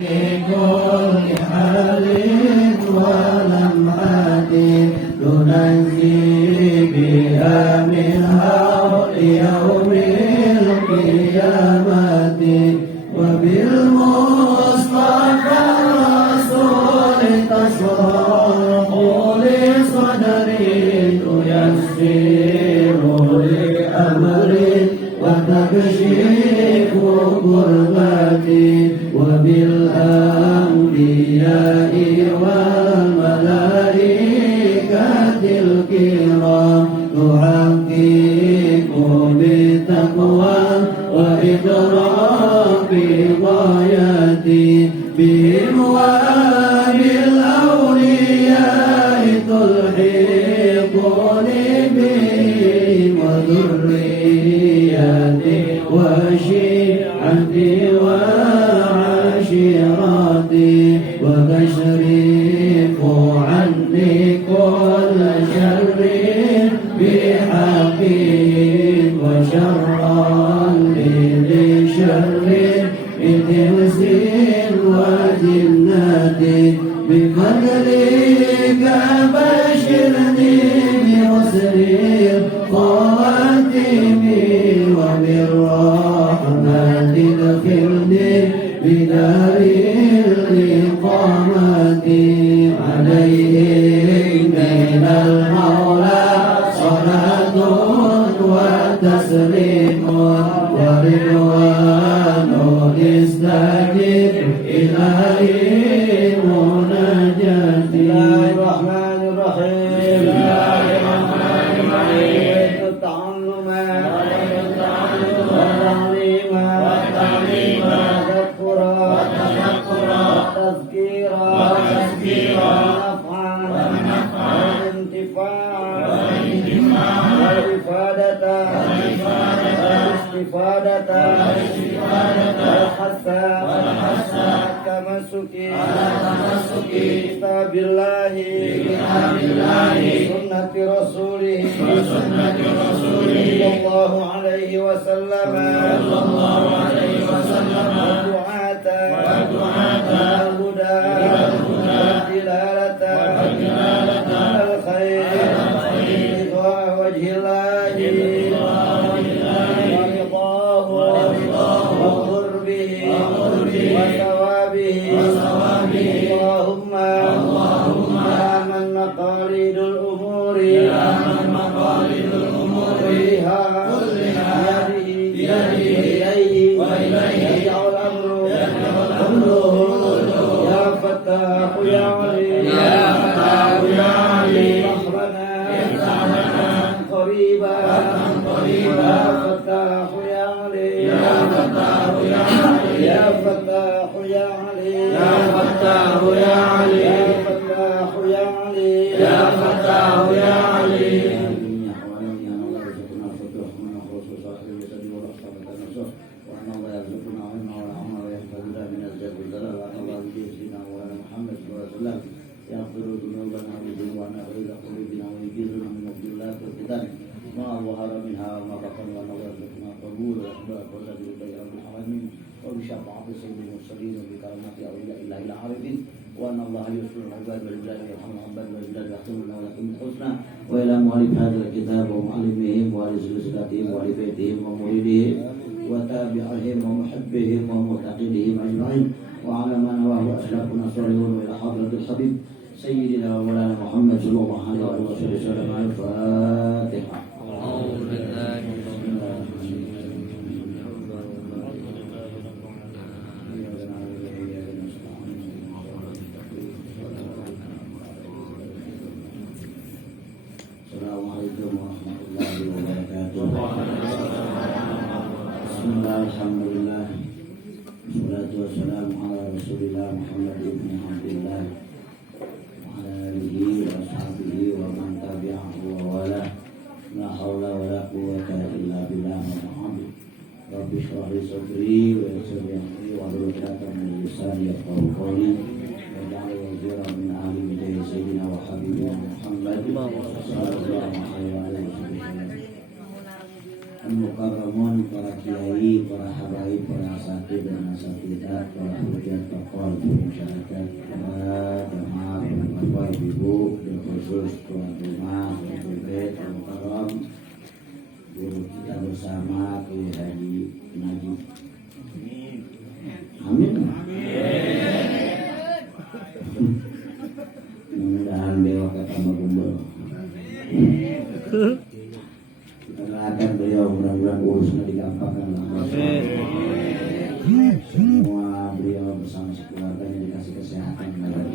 كل حال ولمحة ننجي بها من هول يوم القيامة وبالمصطفى الرسول تشرح لصدري تيسر لأمري وتكشف كربتي وبالأنبياء والملائكة الكرام تحقق بالتقوى وإدراك غايتي بهم وبالأولياء تلحقني بهم وذريتي وشيعتي وعشيرتي وتشرف عني كل شر بحقهم وشرا لذي شر بإنس وجنة بفضلك بشرني بحسن الخواتم وبالرحمة ادخلني بدار الإقامة عليهم من المولى صلاة وتسليم ورضوان استجب إلهي مناجاتي. بسم الله الرحمن الرحيم. التعلم والتعليم والتذكرا والتذكيرا والنفع والانتفاع والاستفادة والحث التمسك بكتاب الله سنة رسوله صلى الله عليه وسلم والدعاة والهدى والدلالة على الخير رضا وجه الله ورضاه وقربه وثوابه. اللهم يا من مقاليد الأمور كلها بيده وإليه يرجع الأمر كله. يا فتاح يا عليم افتح لنا قريبا. يا فتاح يا عليم يا فتاح يا عليم يا فتاح يا عليم يا فتاح يا عليم. يغفر ذنوبنا وجوعنا وإلى قلوبنا ويجيرنا من الضلات والفتن ما ظهر منها وما بطن ونرزقنا قبول الأحباب والذي بين العالمين وبشفاعة سيد المرسلين وبكرامة أولياء الله العارفين وأن الله يسر العباد والبلاد ويرحم العباد والبلاد ويختم لنا ولكم الحسنى. وإلى مؤلف هذا الكتاب ومعلمهم وأهل سلسلتهم وأهل بيتهم ومريدهم وتابعهم ومحبهم ومعتقدهم أجمعين وعلى ما نواه أسلافنا الصالحون وإلى حضرة الحبيب سيدنا ومولانا محمد صلى الله عليه وسلم. الفاتحة. Assalamualaikum warahmatullahi wabarakatuh. Bismillah, alhamdulillah, wassalatu wassalamu ala rasulillah Muhammad ibn Abdillah wa ala alihi wa ashabihi wa man tabi'ahu wa wala. La hawla wa la quwwata illa billah Muhammad. Rabbi shrah li sadri wa yassir li amri wa hlul 'uqdatam min lisani yafqahu qawli waj'al waziran min ahli baiti sayyidina wa habibina Muhammad sallallahu alaihi wa sallam. Al-Mukarramun, para kiai, para habaib, para asatidz dan asatidzah, para hujjah, para ibu dan khusus tuan rumah Bapak Al-Mukarram guru kita bersama Kiai Haji Najib. Amin. Mudah-mudahan beliau kata magumbel. Kita doakan beliau mudah-mudahan urusnya digampangkan. Semua beliau bersama sekeluarganya dikasih kesehatan dan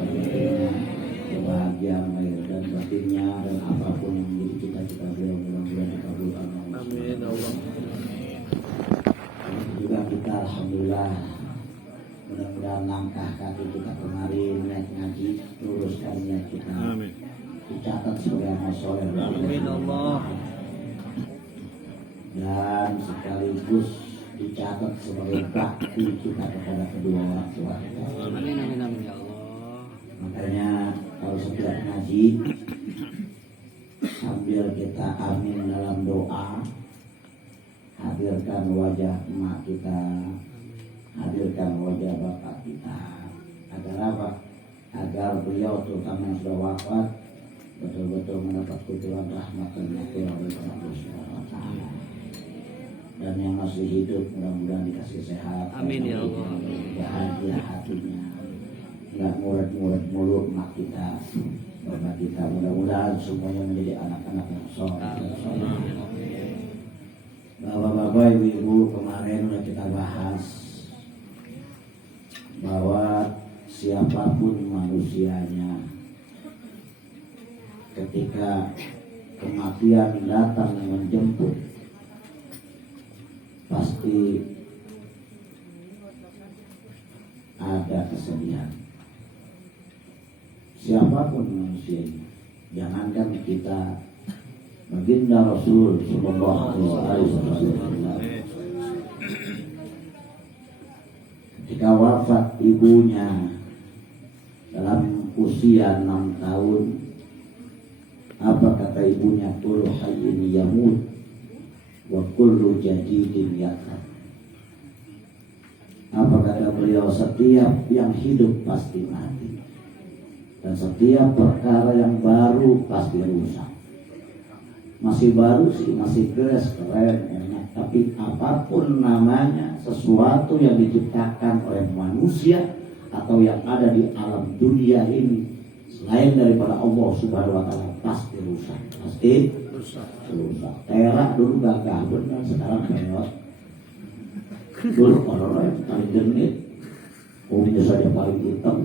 kebahagiaan lahir dan batinnya dan apapun yang menjadi cita-cita beliau mudah-mudahan dikabulkan. Amin Allah. Juga kita alhamdulillah mudah-mudahan langkah kaki kita kemarin naik ngaji luruskan niat kita. Amin. Dicatat sebagai amal soleh. Amin Allah. Dan sekaligus dicatat sebagai bakti kita kepada kedua orang tua kita. Amin amin amin ya Allah. Makanya kalau setiap ngaji sambil kita amin dalam doa, hadirkan wajah emak kita, hadirkan wajah bapak kita. Agar apa? Agar beliau terutama yang sudah wafat betul-betul mendapat kutuban rahmat dan maghfirah dari Allah Subhanahu wa taala. Dan yang masih hidup mudah-mudahan dikasih sehat. Amin ya Allah. Bahagia hatinya. Enggak murid-murid mulu mak kita, bapak kita. Mudah-mudahan semuanya menjadi anak-anak yang soleh. Bapak-bapak, ibu-ibu, kemarin sudah kita bahas bahwa siapapun manusianya ketika kematian datang menjemput pasti ada kesedihan. Siapapun manusianya, jangankan kita, baginda Rasul Sallallahu Alaihi Wasallam ketika wafat ibunya dalam usia 6 tahun, apa kata ibunya? Kullu hayyin yamut wa kullu jadidin yakat. Apa kata beliau? Setiap yang hidup pasti mati, dan setiap perkara yang baru pasti rusak. Masih baru sih, masih keren, enak. Tapi apapun namanya, sesuatu yang diciptakan oleh manusia atau yang ada di alam dunia ini selain daripada Allah Subhanahu wa taala pasti rusak. Pasti rusak. Terak dulu gagah benar, sekarang peot. Dulu orang yang paling genit, umumnya saja paling hitam.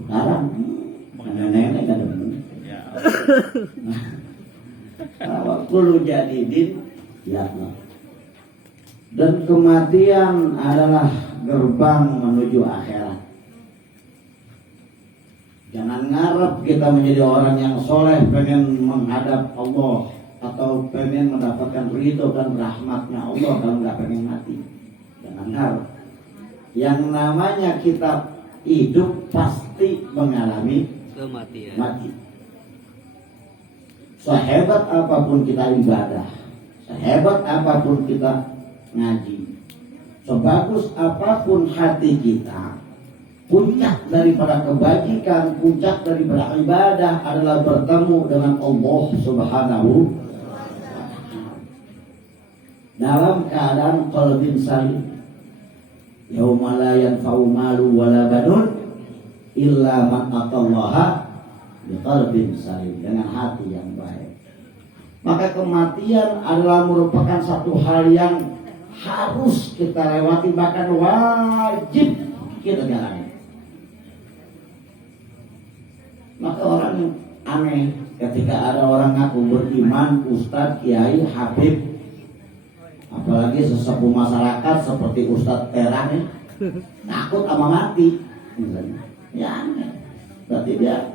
Sekarang nenek-nenek kan demen. Kalau perlu jadi ya. Dan kematian adalah gerbang menuju akhirat. Jangan ngarep kita menjadi orang yang soleh pengen menghadap Allah atau pengen mendapatkan ridho dan rahmatnya Allah kalau nggak pengen mati. Jangan ngarep. Yang namanya kita hidup pasti mengalami kematian. Mati. Sehebat apapun kita ibadah, sehebat apapun kita ngaji, sebagus apapun hati kita, puncak daripada kebajikan, puncak daripada ibadah adalah bertemu dengan Allah Subhanahu wa ta'ala dalam keadaan qalbin salim. Yauma la yanfa'u malu wala banun illa man atallaha biqalbin salim, dengan hati yang baik. Maka kematian adalah merupakan satu hal yang harus kita lewati, bahkan wajib kita jalani. Maka orang yang aneh ketika ada orang ngaku beriman, ustadz, kiai, habib, apalagi sesepuh masyarakat seperti Ustadz Terang, takut sama mati, ya aneh. Berarti dia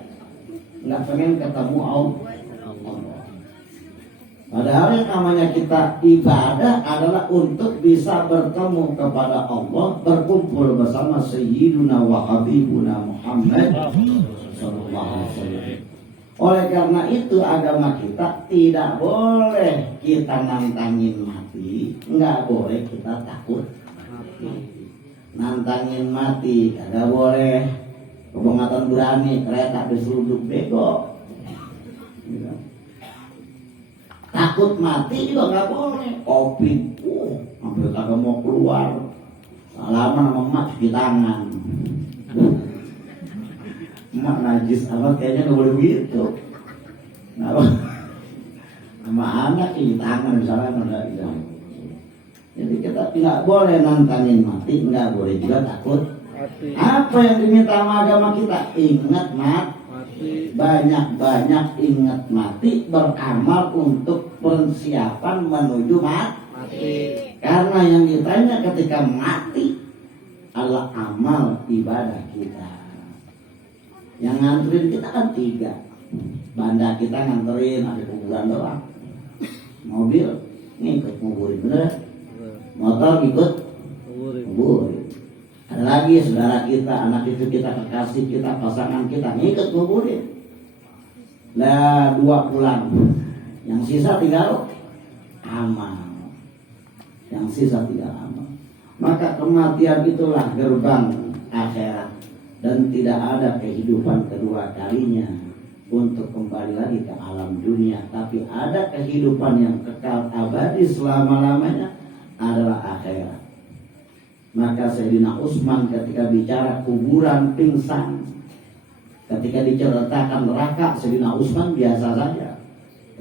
nggak pengen ketemu Allah. Padahal yang namanya kita ibadah adalah untuk bisa bertemu kepada Allah, berkumpul bersama Sayyiduna wa Habibuna Muhammad sallallahu alaihi wasallam. Oleh karena itu agama kita tidak boleh kita nantangin mati, nggak boleh kita takut mati. Nantangin mati kagak boleh, Pengatan berani kereta diseruduk bego. Gitu. Takut mati juga nggak boleh. Covid, hampir kagak mau keluar. Salaman sama emak cuci tangan. Emak najis amat kayaknya nggak boleh begitu. Nah, sama anak cuci tangan misalnya nggak gitu. Jadi kita tidak boleh nantangin mati, nggak boleh juga takut. Mati. Apa yang diminta sama agama kita? Ingat mati. Banyak-banyak ingat mati, beramal untuk persiapan menuju mati. Karena yang ditanya ketika mati adalah amal ibadah kita. Yang nganterin kita kan 3. Banda kita nganterin ada kuburan doang. Mobil ngikut nguburin, bener? Motor ikut nguburin. Ada lagi saudara kita, anak cucu kita, kekasih kita, pasangan kita ngikut nguburin. Lah 2 pulang. Yang sisa tinggal amal. Yang sisa tinggal amal. Maka kematian itulah gerbang akhirat dan tidak ada kehidupan kedua kalinya untuk kembali lagi ke alam dunia, tapi ada kehidupan yang kekal abadi selama-lamanya adalah akhirat. Maka Sayyidina Utsman ketika bicara kuburan pingsan, ketika diceritakan neraka Sayyidina Utsman biasa saja,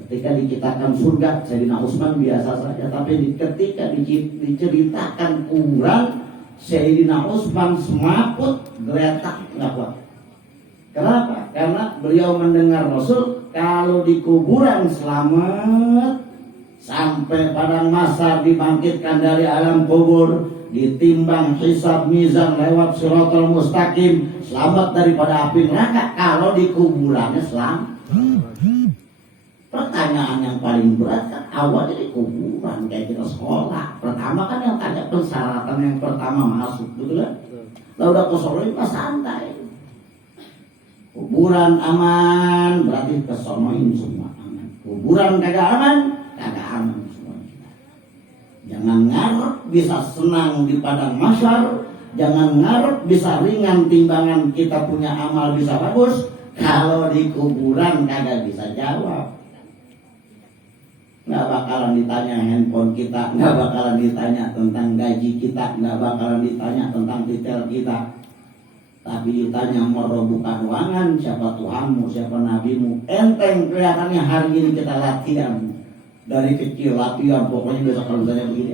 ketika diceritakan surga Sayyidina Utsman biasa saja, tapi ketika diceritakan kuburan Sayyidina Utsman semaput geletak nggak kuat. Kenapa? Karena beliau mendengar Rasul kalau di kuburan selamat, sampai padang mahsyar dibangkitkan dari alam kubur, ditimbang hisab mizan lewat Shiratal Mustaqim, selamat daripada api neraka kalau di kuburannya selamat. Pertanyaan yang paling berat kan awalnya di kuburan, kayak kita sekolah. Pertama kan yang tanya persyaratan yang pertama masuk, betul kan? Lalu udah kesonoin pas santai. Kuburan aman berarti kesonoin semua aman. Kuburan kagak aman, kagak aman semua. Jangan ngarep bisa senang di padang mahsyar, jangan ngarep bisa ringan timbangan kita punya amal bisa bagus. Kalau di kuburan kagak bisa jawab. Nggak bakalan ditanya handphone kita, nggak bakalan ditanya tentang gaji kita, nggak bakalan ditanya tentang detail kita, tapi ditanya merobohkan ruangan, siapa Tuhanmu, siapa nabimu. Enteng kelihatannya hari ini kita latihan dari kecil, latihan pokoknya besok kalau misalnya begini.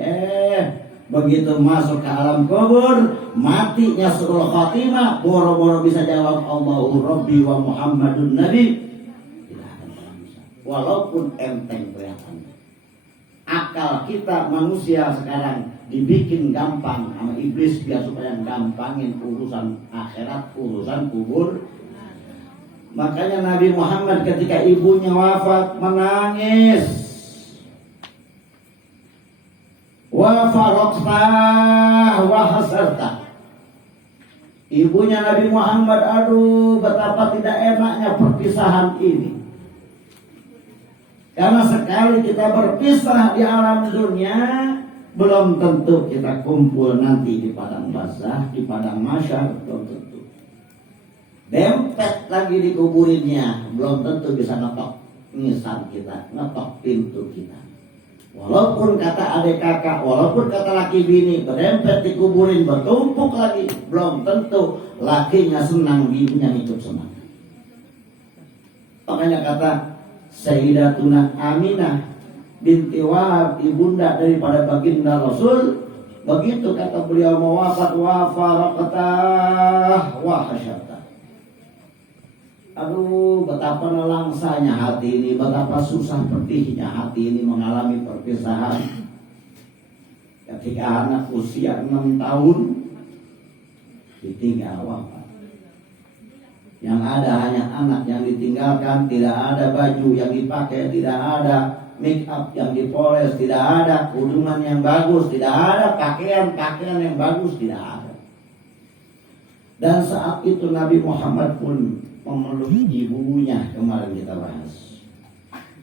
Begitu masuk ke alam kubur, matinya suruh khatimah, boro-boro bisa jawab Allahu Rabbi wa Muhammadun Nabi. Walaupun enteng kelihatannya, akal kita manusia sekarang dibikin gampang sama iblis biar supaya gampangin urusan akhirat, urusan kubur. Makanya Nabi Muhammad ketika ibunya wafat menangis. Wa faraqta wa hasarta. Ibunya Nabi Muhammad, aduh betapa tidak enaknya perpisahan ini. Karena sekali kita berpisah di alam dunia, belum tentu kita kumpul nanti di padang barzakh, di padang mahsyar, belum tentu. Dempet lagi dikuburinnya, belum tentu bisa ngetok nisan kita, ngetok pintu kita. Walaupun kata adik kakak, walaupun kata laki bini, berdempet dikuburin, bertumpuk lagi, belum tentu lakinya senang, bininya ikut senang. Makanya kata Sayyidatuna Aminah binti Wahab, ibunda daripada baginda Rasul, begitu kata beliau mau wafat, wa faraqtah wa hasyartah. Aduh betapa nelangsanya hati ini, betapa susah pedihnya hati ini mengalami perpisahan. Ketika anak usia 6 tahun ditinggal wafat. Yang ada hanya anak yang ditinggalkan, tidak ada baju yang dipakai, tidak ada make up yang dipoles, tidak ada kerudungan yang bagus, tidak ada pakaian yang bagus, tidak ada. Dan saat itu Nabi Muhammad pun memeluk ibunya, kemarin kita bahas.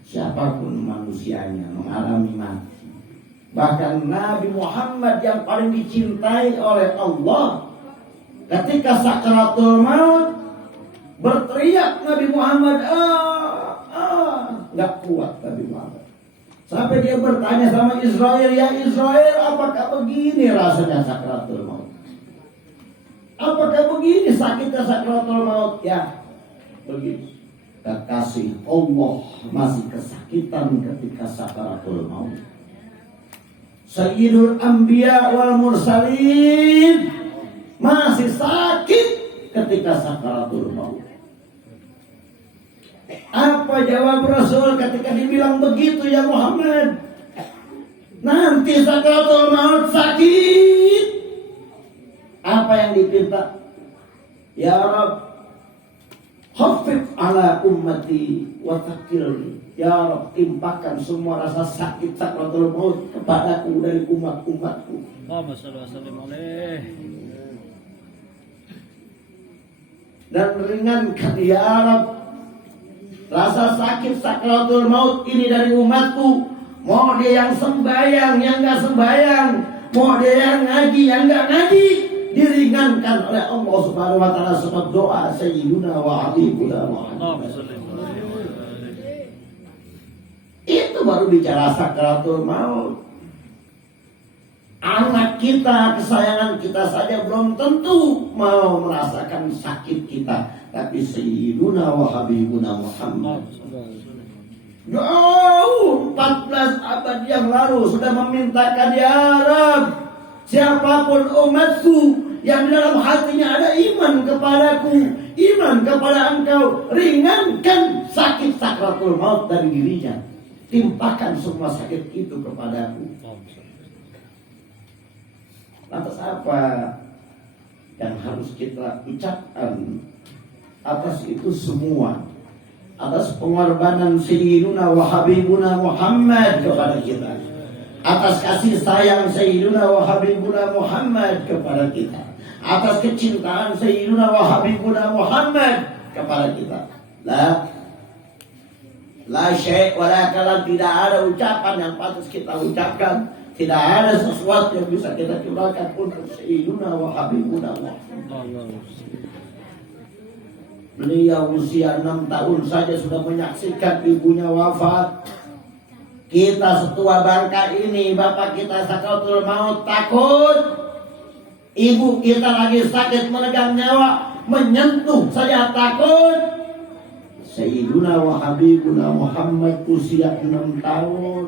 Siapapun manusianya mengalami mati. Bahkan Nabi Muhammad yang paling dicintai oleh Allah, ketika sakaratul maut Berteriak Nabi Muhammad, nggak kuat Nabi Muhammad. Sampai dia bertanya sama Israel, ya Israel, apakah begini rasanya sakratul maut? Apakah begini sakitnya sakratul maut? Ya, begini. Kekasih Allah masih kesakitan ketika sakratul maut. Sayyidul Anbiya wal Mursalin masih sakit ketika sakratul maut. Apa jawab Rasul ketika dibilang begitu, ya Muhammad? Nanti sakratul maut sakit. Apa yang dipinta? Ya Rabb, khafif ala ummati wa takilni. Ya Rabb, timpakan semua rasa sakit sakratul maut kepadaku dari umat-umatku. Allahumma shalli wa sallim alaih. Dan ringankan ya Rabb rasa sakit sakratul maut ini dari umatku. Mau dia yang sembahyang, yang gak sembahyang, mau dia yang ngaji, yang gak ngaji, diringankan oleh Allah Subhanahu wa taala sebab doa Sayyiduna wa Habibuna Muhammad. Itu baru bicara sakratul maut. Anak kita, kesayangan kita saja belum tentu mau merasakan sakit kita, tapi Sayyiduna wa Habibuna Muhammad jauh 14 abad yang lalu sudah memintakan, ya Rabb, siapapun umatku yang dalam hatinya ada iman kepadaku, iman kepada Engkau, ringankan sakit sakratul maut dari dirinya, timpakan semua sakit itu kepadaku. Lantas apa yang harus kita ucapkan atas itu semua? Atas pengorbanan Sayyiduna wa Habibuna Muhammad kepada kita, atas kasih sayang Sayyiduna wa Habibuna Muhammad kepada kita, atas kecintaan Sayyiduna wa Habibuna Muhammad kepada kita. La syai' wa la kalam, tidak ada ucapan yang patut kita ucapkan, tidak ada sesuatu yang bisa kita curahkan untuk Sayyiduna wa Habibuna Muhammad. Beliau usia 6 tahun saja sudah menyaksikan ibunya wafat. Kita setua bangka ini, bapak kita sakratul maut, takut. Ibu kita lagi sakit menegang nyawa, menyentuh saja takut. Sayyiduna wa Habibuna Muhammad usia 6 tahun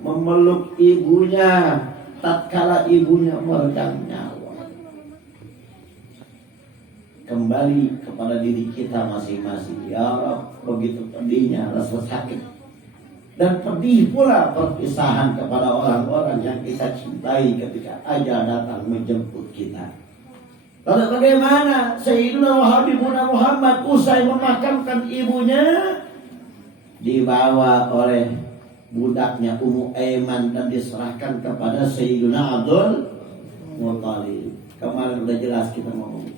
memeluk ibunya tatkala ibunya meregang nyawa. Kembali kepada diri kita masing-masing. Ya Rabb, begitu pedihnya rasa sakit, dan pedih pula perpisahan kepada orang-orang yang kita cintai ketika ajal datang menjemput kita. Lalu bagaimana Sayyidina wa Habibuna Muhammad usai memakamkan ibunya, dibawa oleh budaknya Ummu Aiman dan diserahkan kepada Sayyidina Abdul Muttalib. Kemarin udah jelas kita ngomong.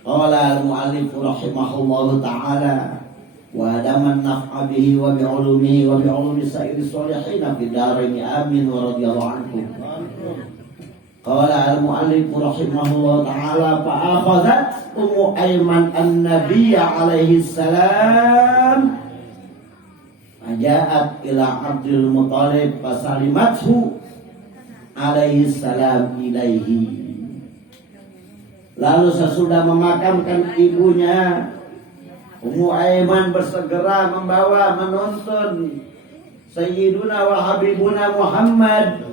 Qala al-mu'allif rahimahullahu ta'ala wa daman naf'a bihi wa bi'ulumihi wa bi'ulumi sa'iri sholihin fi darain amin wa radiyallahu anhu. Qala al-mu'allif rahimahullahu ta'ala fa'akhadhat Ummu Aiman an-nabiyya alaihi salam aja'at ila Abdul Muttalib fasalimathu alaihi salam ilaihi. Lalu sesudah memakamkan ibunya, Ummu Aiman bersegera membawa menuntun Sayyiduna wa Habibuna Muhammad.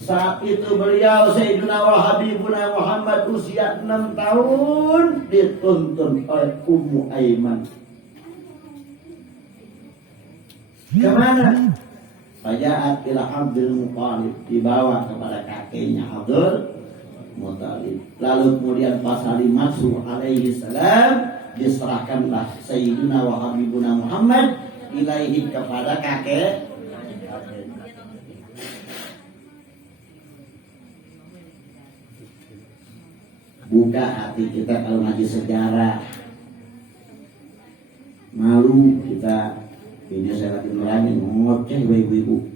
Saat itu beliau Sayyiduna wa Habibuna Muhammad usia 6 tahun dituntun oleh Ummu Aiman. Kemana? Faja'at ila Abdul Muttalib, dibawa kepada kakeknya Abdul Muttalib. Lalu kemudian fasalimathu alaihi salam, diserahkanlah Sayyidina wa Habibuna Muhammad ilaihi kepada kakek. Buka hati kita kalau ngaji sejarah. Malu kita, ini saya lagi nerangin ngoceh ibu-ibu.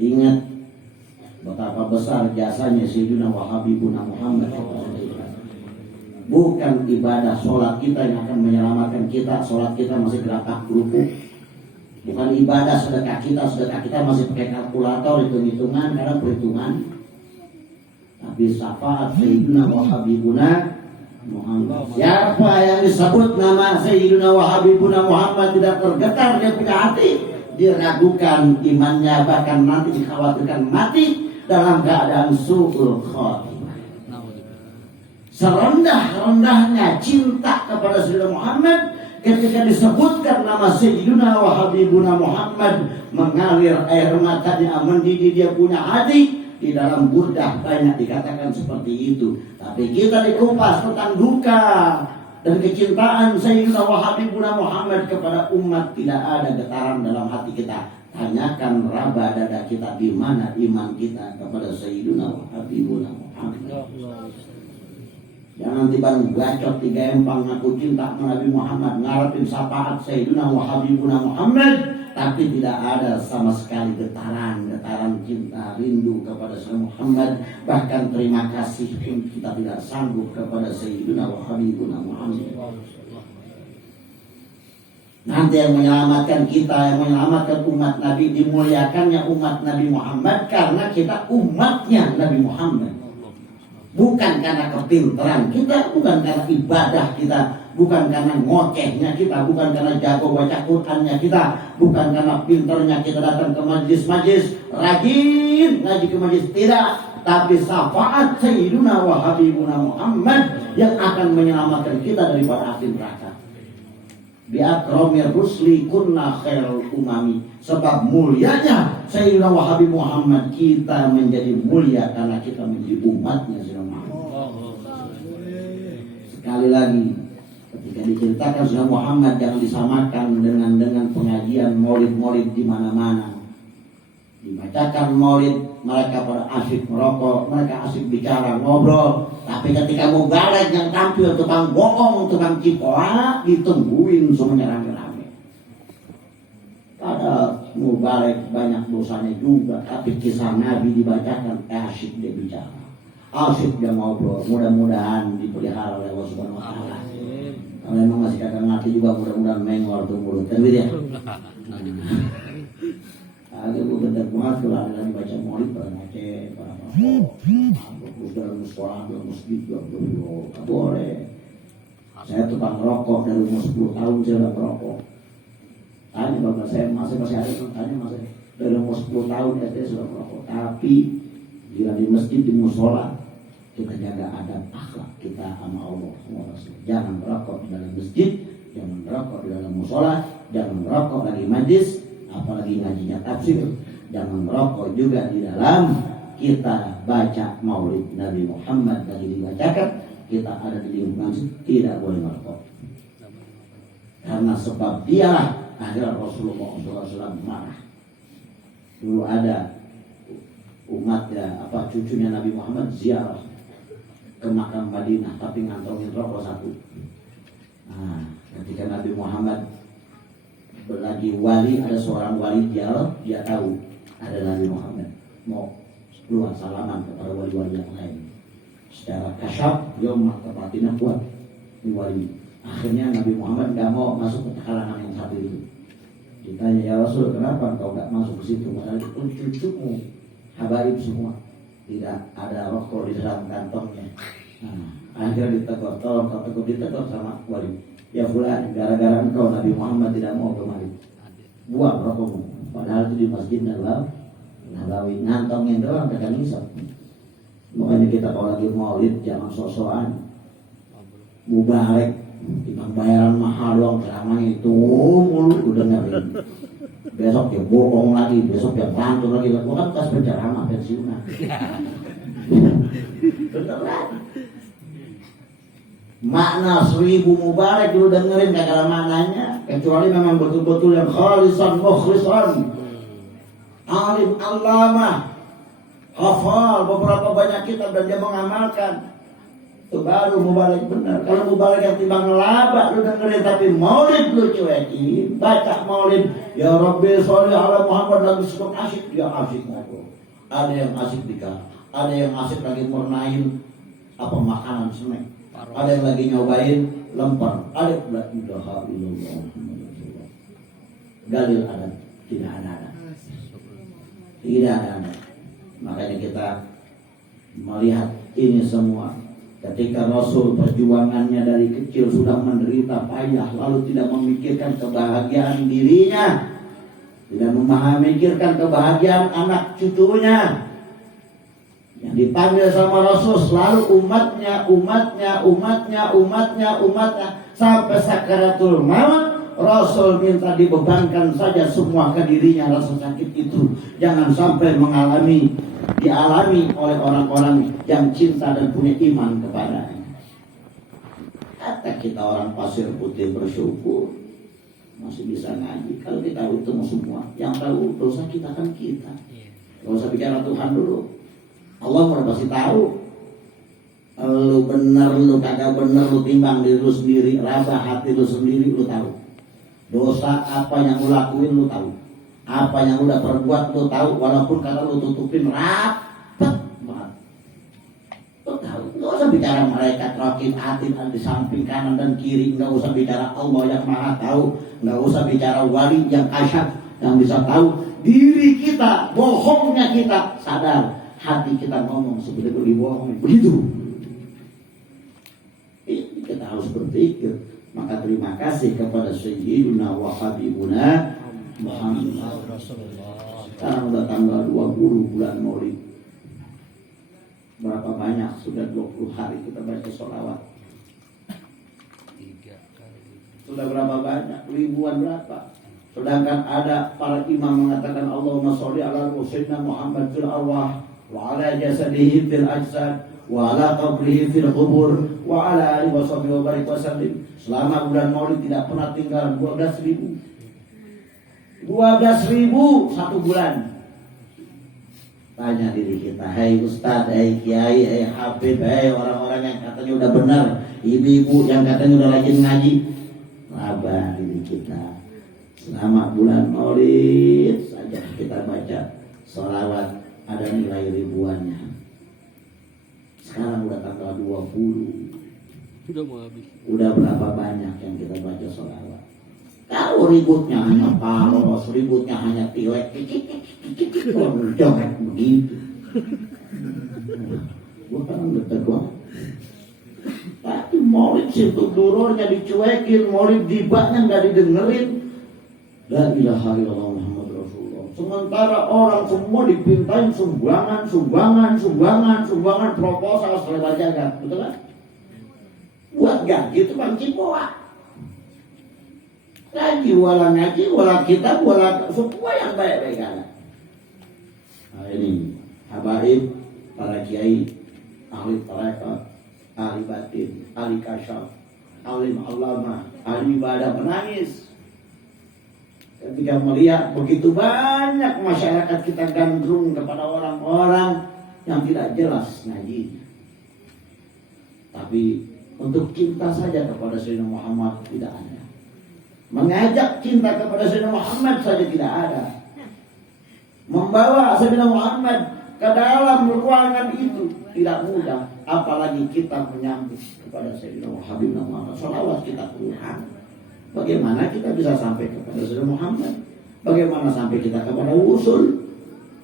Ingat betapa besar jasanya Sayyidina wa Habibuna Muhammad. Bukan ibadah sholat kita yang akan menyelamatkan kita. Sholat kita masih gerapak gerupuk. Bukan ibadah sedekah kita masih pakai kalkulator, hitung-hitungan, karena perhitungan. Tapi syafaat Sayyidina wa Habibuna Muhammad. Siapa yang disebut nama Sayyidina wa Habibuna Muhammad tidak tergetar dia punya hati, diragukan imannya, bahkan nanti dikhawatirkan mati dalam keadaan su'ul khotimah. Serendah-rendahnya cinta kepada Sayyidina Muhammad, ketika disebutkan nama Sayyidina wa Habibuna Muhammad, mengalir air matanya, mendidih dia punya hati. Di dalam Burdah banyak dikatakan seperti itu. Tapi kita dikupas tentang duka dan kecintaan Sayyidina wa Habibuna Muhammad kepada umat, tidak ada getaran dalam hati kita. Tanyakan raba dada kita, di mana iman kita kepada Sayyidina wa Habibuna Muhammad. Jangan tiba-tiba bacot tiga empang aku cinta Nabi Muhammad, ngarepin syafaat Sayyidina wa Habibuna Muhammad, tapi tidak ada sama sekali getaran cinta rindu kepada Sayyidina Muhammad. Bahkan terima kasih pun kita tidak sanggup kepada Sayyidina wa Habibuna Muhammad. Nanti yang menyelamatkan kita, yang menyelamatkan umat Nabi, dimuliakannya umat Nabi Muhammad karena kita umatnya Nabi Muhammad. Bukan karena kepintaran kita, bukan karena ibadah kita, bukan karena ngocehnya kita, bukan karena jago baca Qur'annya kita, bukan karena pintarnya kita datang ke majlis-majlis, rajin ngaji ke majlis, tidak. Tapi syafaat Sayyidina wa Habibuna Muhammad yang akan menyelamatkan kita daripada api neraka. Bi'akramir rusli kunna khairul umami. Sebab mulianya Sayyidina wa Habib Muhammad, kita menjadi mulia karena kita menjadi umatnya Sayyidina Muhammad. Sekali lagi, ketika diceritakan Sayyidina Muhammad jangan disamakan dengan pengajian maulid-maulid di mana-mana. Dibacakan maulid, mereka pada asyik merokok, mereka asyik bicara, ngobrol. Tapi ketika mubalek yang tampil tukang bohong, tukang cipoa, ditungguin semuanya rame-rame. Padahal mubalek banyak dosanya juga, tapi kisah Nabi dibacakan, asyik dia bicara, asyik dia ngobrol. Mudah-mudahan dipelihara oleh Allah Subhanahu wa Ta'ala. Kalau memang masih kagak ngerti juga, mudah-mudahan mengor tuh mulut. Tapi dia agak gue bener banget kalau ada baca maulid pada ngoceh, pada terus dalam sekolah, dalam masjid juga boleh. Saya tukang rokok dari umur 10 tahun saya udah merokok. Tanya bapak saya masih ada, tanya masih dari umur 10 tahun SD sudah merokok. Tapi jika di masjid, di musola, kita jaga adab akhlak kita sama Allah, sama Rasul. Jangan merokok di dalam masjid, jangan merokok di dalam musola, jangan merokok lagi majlis, apalagi ngajinya tafsir. Jangan merokok juga di dalam kita baca maulid Nabi Muhammad lagi dibacakan, kita ada di lingkungan tidak boleh merokok. Karena sebab dialah akhirnya Rasulullah SAW marah. Dulu ada umat cucunya Nabi Muhammad ziarah ke makam Madinah, tapi ngantongin rokok satu. Nah, ketika Nabi Muhammad lagi wali, ada seorang wali dia tahu ada Nabi Muhammad mau keluar salaman kepada wali-wali yang lain. Secara kasyaf dia kepastian kuat di wali. Akhirnya Nabi Muhammad gak mau masuk ke kalangan yang satu itu. Ditanya, ya Rasul, kenapa engkau gak masuk ke situ? Padahal itu cucumu habaib semua, tidak ada rokok di dalam kantongnya. Nah, akhirnya ditegur, tolong kau tegur, ditegur sama wali. Ya fulan, gara-gara engkau Nabi Muhammad tidak mau kemari, buang rokokmu. Padahal itu di Masjid Nabawi, ngantongin doang, kagak ngisap. Makanya kita kalau lagi maulid jangan sok-sokan mubarek, timbang bayaran mahal doang, ceramahnya itu mulu udah dengerin. Besok dia bohong lagi, besok dia pantun lagi. Gua kan bekas berceramah pensiunan. Beneran. Makna 1000 mubarak dulu dengerin, gak ada maknanya kecuali memang betul-betul yang khalisan mukhlisan, alim allamah, hafal beberapa banyak kitab dan dia mengamalkan, itu baru mubarak benar. Kalau mubarak yang timbang laba lu dengerin tapi maulid lu cuekin, baca maulid ya Rabbi sholli ala Muhammad lagi sebut asyik, dia asyik ngobrol. Ada yang asyik nikah, ada yang asyik lagi murnain makanan snack. Ada yang lagi nyobain lempar, ada la ilaha illallah. Dalil adat tidak ada. Tidak ada. Makanya kita melihat ini semua. Ketika Rasul perjuangannya dari kecil sudah menderita payah, lalu tidak memikirkan kebahagiaan dirinya, tidak memikirkan kebahagiaan anak cucunya. Yang dipanggil sama Rasul selalu umatnya, sampai sakaratul maut. Rasul minta dibebankan saja semua ke dirinya rasa sakit itu. Jangan sampai dialami oleh orang-orang yang cinta dan punya iman kepadanya. Kata kita orang pasir putih bersyukur masih bisa ngaji. Kalau kita hitung semua, yang tahu dosa kita kan kita. Gak usah bicara Tuhan dulu. Allah udah pasti tahu. Lu bener, lu kagak bener, lu timbang diri lu sendiri, raba hati lu sendiri, lu tahu. Dosa apa yang lu lakuin lu tahu. Apa yang lu udah perbuat lu tahu. Walaupun kalau lu tutupin rapat banget, lu tahu. Gak usah bicara malaikat rakib atid di samping kanan dan kiri. Gak usah bicara Allah yang maha tahu. Gak usah bicara wali yang kasyaf yang bisa tahu diri kita, bohongnya kita. Sadar hati kita ngomong seperti dibohongin. Begitu. Ini kita harus berpikir. Maka terima kasih kepada Sayyidina wa Habibuna Muhammad Rasulullah. Sekarang udah tanggal 20 bulan Maulid. Berapa banyak? Sudah 20 hari kita baca sholawat. 3 kali. Sudah berapa banyak? Ribuan berapa? Sedangkan ada para imam mengatakan Allahumma sholli ala Sayyidina Muhammad fil arwah wa ala jasadihi fil ajsad wa ala qabrihi fil qubur wa ala alihi wa sahbihi wa barik wa sallim. Selama bulan Maulid tidak pernah tinggal 12.000 satu bulan. Tanya diri kita, hai Ustadz, hai Kiai, hai Habib, hai orang-orang yang katanya udah benar, ibu-ibu yang katanya udah rajin ngaji. Labah diri kita. Selama bulan Maulid saja kita baca sholawat ada nilai ribuannya. Sekarang udah tanggal 20. Udah mau habis. Udah berapa banyak yang kita baca sholawat? Kalau ributnya hanya paros, ributnya hanya tilek, joget begitu. Gue kan udah teguh. Tapi Maulid situ dururnya dicuekin, Maulid dibaknya nggak didengerin. La ilaha illallah Muhammad Rasulullah. Sementara orang semua dipintain sumbangan proposal selebar jagat, betul kan? Buat gaji itu Bang Cimboa. Ngaji wala kita wala semua yang baik-baik kan. Nah ini habaib para kiai, ahli tarekat, ahli batin, ahli kasyaf, alim allama, ahli ibadah menangis ketika melihat begitu banyak masyarakat kita gandrung kepada orang-orang yang tidak jelas ngajinya. Tapi untuk cinta saja kepada Sayyidina Muhammad tidak ada. Mengajak cinta kepada Sayyidina Muhammad saja tidak ada. Membawa Sayyidina Muhammad ke dalam ruangan itu tidak mudah. Apalagi kita menyambut kepada Sayyidina Muhammad. Sholawat kita kurang. Bagaimana kita bisa sampai kepada Sayyidina Muhammad? Bagaimana sampai kita kepada wusul?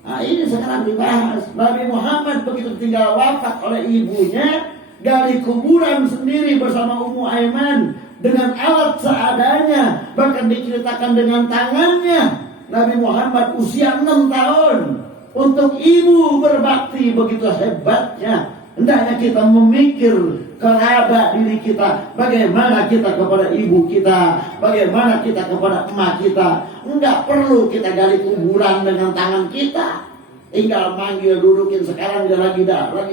Nah ini sekarang dibahas. Nabi Muhammad begitu tinggal wafat oleh ibunya, dari kuburan sendiri bersama Ummu Aiman dengan alat seadanya, bahkan diceritakan dengan tangannya. Nabi Muhammad usia 6 tahun untuk ibu berbakti begitu hebatnya. Hendaknya kita memikir kerabat diri kita, bagaimana kita kepada ibu kita, bagaimana kita kepada emak kita. Enggak perlu kita gali kuburan dengan tangan kita. Tinggal manggil, dudukin, sekarang dia lagi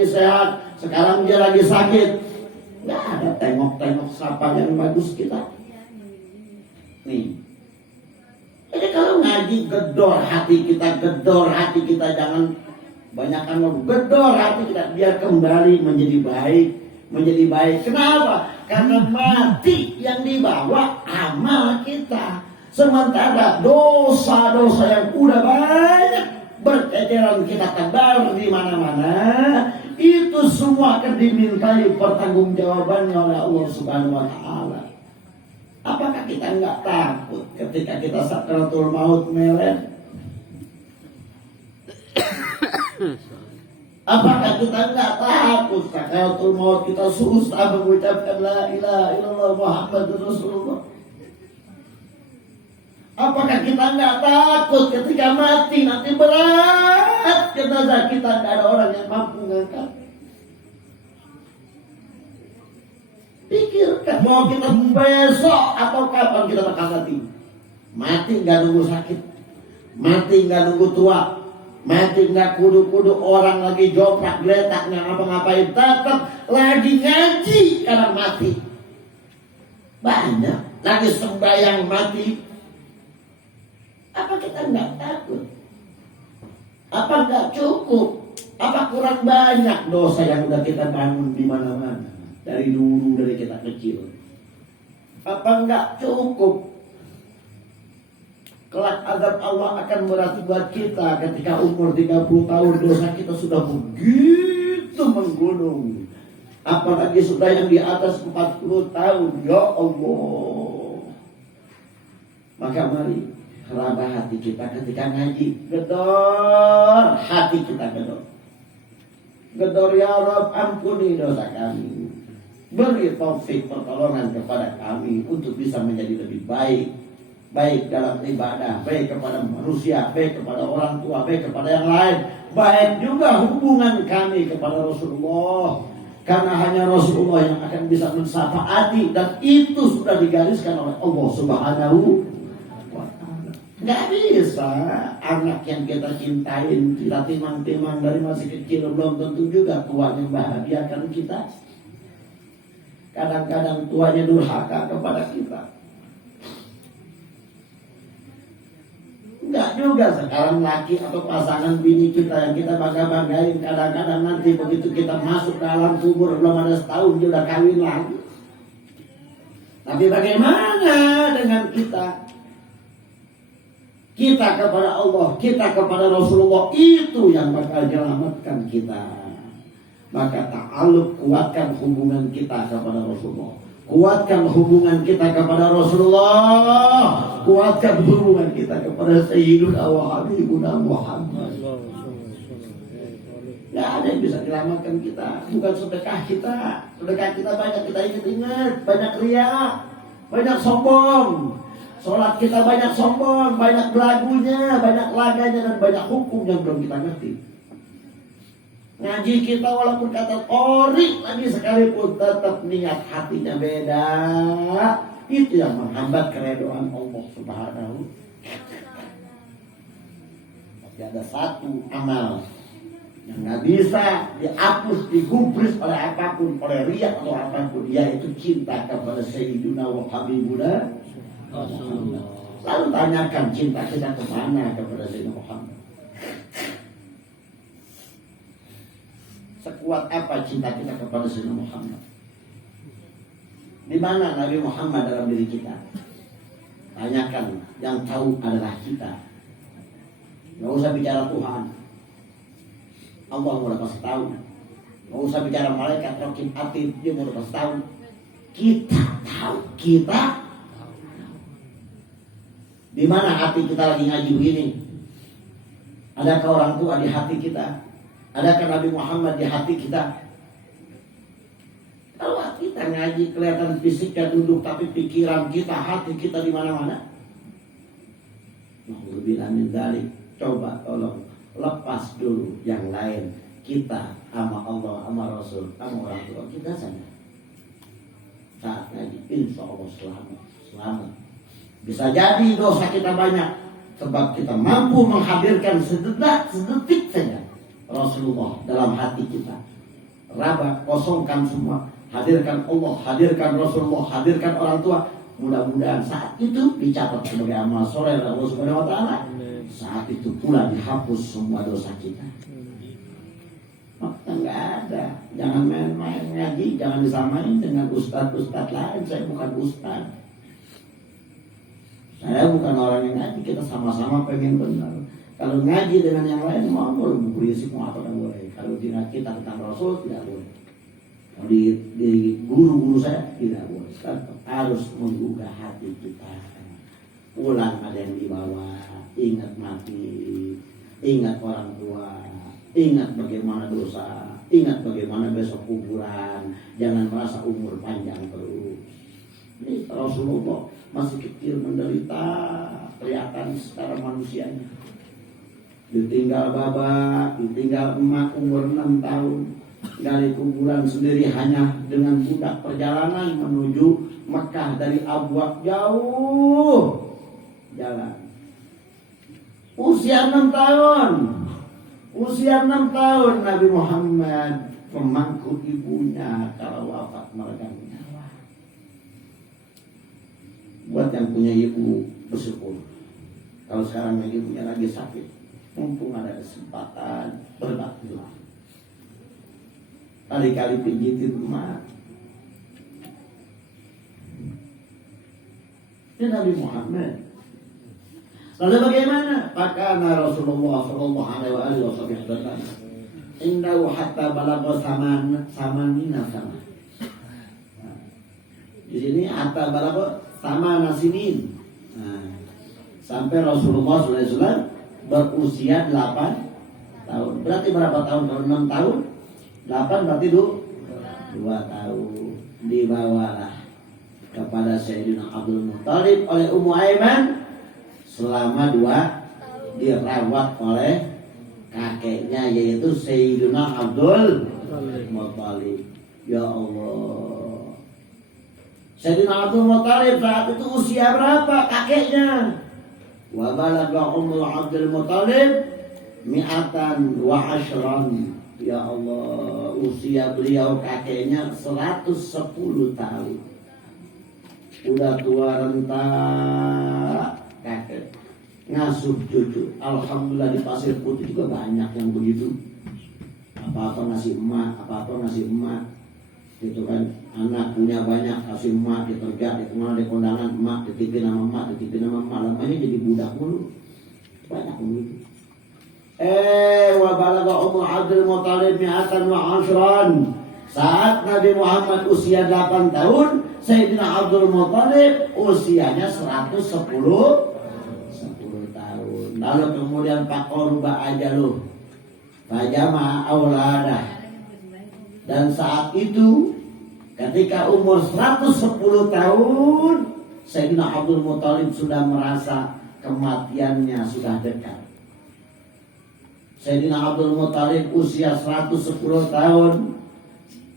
sehat, sekarang dia lagi sakit. Nggak ada tengok-tengok sapa yang bagus kita. Nih. Jadi kalau ngaji gedor hati kita, jangan banyakkan ngomong. Gedor hati kita biar kembali menjadi baik. Kenapa? Karena mati yang dibawa amal kita. Sementara dosa-dosa yang udah banyak berceceran kita tebar di mana-mana, itu semua akan dimintai pertanggungjawabannya oleh Allah Subhanahu wa taala. Apakah kita enggak takut ketika kita sakaratul maut melek? Apakah kita enggak takut sakaratul maut kita susah mengucapkan la ilaha illallah Muhammadur Rasulullah? Apakah kita enggak takut ketika mati nanti berat jenazah kita, enggak ada orang yang mampu mengangkat? Pikirkan, mau kita besok atau kapan kita bakal mati? Mati enggak nunggu sakit, mati enggak nunggu tua, mati enggak kudu-kudu orang lagi joprak geletak nggak ngapa-ngapain, tetap lagi ngaji karena mati. Banyak lagi sembahyang mati. Apa kita enggak takut? Apa enggak cukup? Apa kurang banyak dosa yang udah kita bangun di mana-mana dari dulu, dari kita kecil? Apa enggak cukup? Kelak azab Allah akan berat buat kita ketika umur 30 tahun dosa kita sudah begitu menggunung. Apalagi sudah yang di atas 40 tahun. Ya Allah. Maka mari rabah hati kita ketika ngaji. Gedor hati kita, gedor. Gedor, ya Rabb, ampuni dosa kami. Beri taufik pertolongan kepada kami untuk bisa menjadi lebih baik. Baik dalam ibadah, baik kepada manusia, baik kepada orang tua, baik kepada yang lain. Baik juga hubungan kami kepada Rasulullah. Karena hanya Rasulullah yang akan bisa mensafaati, dan itu sudah digariskan oleh Allah Subhanahu wa ta'ala. Gak bisa anak yang kita cintain, kita timang-timang dari masih kecil, belum tentu juga tuanya bahagiakan kita. Kadang-kadang tuanya durhaka kepada kita. Enggak juga sekarang laki atau pasangan bini kita yang kita bangga-banggain, kadang-kadang nanti begitu kita masuk dalam kubur belum ada setahun dia udah kawin lagi. Tapi bagaimana dengan kita? Kita kepada Allah, kita kepada Rasulullah, itu yang bakal menyelamatkan kita. Maka ta'alluq, kuatkan hubungan kita kepada Rasulullah. Kuatkan hubungan kita kepada Rasulullah. Kuatkan hubungan kita kepada Sayyiduna wa Habibuna Muhammad. Gak ada yang bisa menyelamatkan kita. Bukan sedekah kita. Sedekah kita banyak kita ingat-ingat. Banyak riya, banyak sombong. Sholat kita banyak sombong, banyak belagunya, banyak laganya, dan banyak hukum yang belum kita ngerti. Ngaji kita walaupun kata qori lagi sekalipun, tetap niat hatinya beda. Itu yang menghambat keredoan Allah Subhanahu. Tapi ada satu amal yang nggak bisa dihapus, digubris oleh apapun, oleh riya atau apapun, yaitu cinta kepada Sayyiduna wa Habibuna Muhammad. Lalu tanyakan cinta kita kemana kepada Sayyidina Muhammad. Sekuat apa cinta kita kepada Sayyidina Muhammad? Di mana Nabi Muhammad dalam diri kita? Tanyakan, yang tahu adalah kita. Gak usah bicara Tuhan, Allah mau lepas tahu. Gak usah bicara malaikat, raqib atid, dia mau lepas tahu. Kita tahu, kita. Di mana hati kita lagi ngaji begini? Adakah orang tua di hati kita? Adakah Nabi Muhammad di hati kita? Kalau kita ngaji kelihatan fisiknya duduk, tapi pikiran kita, hati kita di mana-mana. Nauzubillah min dzalik. Coba tolong lepas dulu yang lain. Kita sama Allah, sama Rasul, sama orang tua kita saja. Saat ngaji, insya Allah selamat. Bisa jadi dosa kita banyak, sebab kita mampu menghadirkan sedetik saja Rasulullah dalam hati kita. Raba, kosongkan semua. Hadirkan Allah, hadirkan Rasulullah, hadirkan orang tua. Mudah-mudahan saat itu dicatat sebagai amal soleh Allah Subhanahu wa ta'ala. Saat itu pula dihapus semua dosa kita. Maka enggak ada. Jangan main-main ngaji, jangan disamain dengan ustadz-ustadz lain. Saya bukan ustadz. Saya bukan orang yang ngaji, kita sama-sama pengen benar. Kalau ngaji dengan yang lain mau boleh, berisik mau apa tak boleh. Kalau dengan kita tentang Rasul tidak boleh. Di guru-guru saya tidak boleh. Harus menggugah hati kita. Pulang ada yang dibawa, ingat mati, ingat orang tua, ingat bagaimana dosa, ingat bagaimana besok kuburan. Jangan merasa umur panjang terus. Ini Rasulullah masih kecil menderita, kelihatan secara manusianya. Ditinggal baba, ditinggal emak umur 6 tahun. Dari kuburan sendiri hanya dengan budak perjalanan menuju Mekah dari Abwa jauh jalan. Usia 6 tahun. Usia 6 tahun Nabi Muhammad memangku ibunya kalau wafat meregang nyawa. Buat yang punya ibu bersyukur. Kalau sekarang yang ibunya lagi sakit, mumpung ada kesempatan berbaktilah. Kali-kali pijitin emak. Ini Nabi Muhammad. Lalu bagaimana? Pakana Rasulullah sallallahu alaihi wasallam indahu hatta balagha samanina sama. Di sini hatta balagha samana sinin. Sampai Rasulullah sallallahu alaihi wasallam berusia 8 tahun. Berarti berapa tahun? Kalau 6 tahun 8 berarti 2 tahun. Dibawalah kepada Sayyidina Abdul Muttalib oleh Ummu Aiman selama 2 dirawat oleh kakeknya yaitu Sayyidina Abdul Muttalib. Ya Allah, Sayyidina Abdul Muttalib saat itu usia berapa kakeknya? Wa balagha Ummu Abdul Muttalib mi'atan wa ashran. Ya Allah, usia beliau kakeknya 110 tahun. Udah tua renta kakek ngasuh cucu. Alhamdulillah di Pasir Putih juga banyak yang begitu. Apa-apa ngasih emak, apa-apa ngasih emak. Gitu kan, anak punya banyak kasih emak, diterga, di kemana di kondangan emak, ditipin sama emak, ditipin sama emak. Lamanya jadi budak mulu. Banyak begitu. Wa balagha Ummu Abdul Muttalib mi'atan wa ashran. Saat Nabi Muhammad usia 8 tahun, Sayyidina Abdul Muttalib usianya 110 tahun. Lalu kemudian faqaruba ajaluh fajama auladah. Dan saat itu ketika umur 110 tahun, Sayyidina Abdul Muttalib sudah merasa kematiannya sudah dekat. Sayyidina Abdul Muttalib usia 110 tahun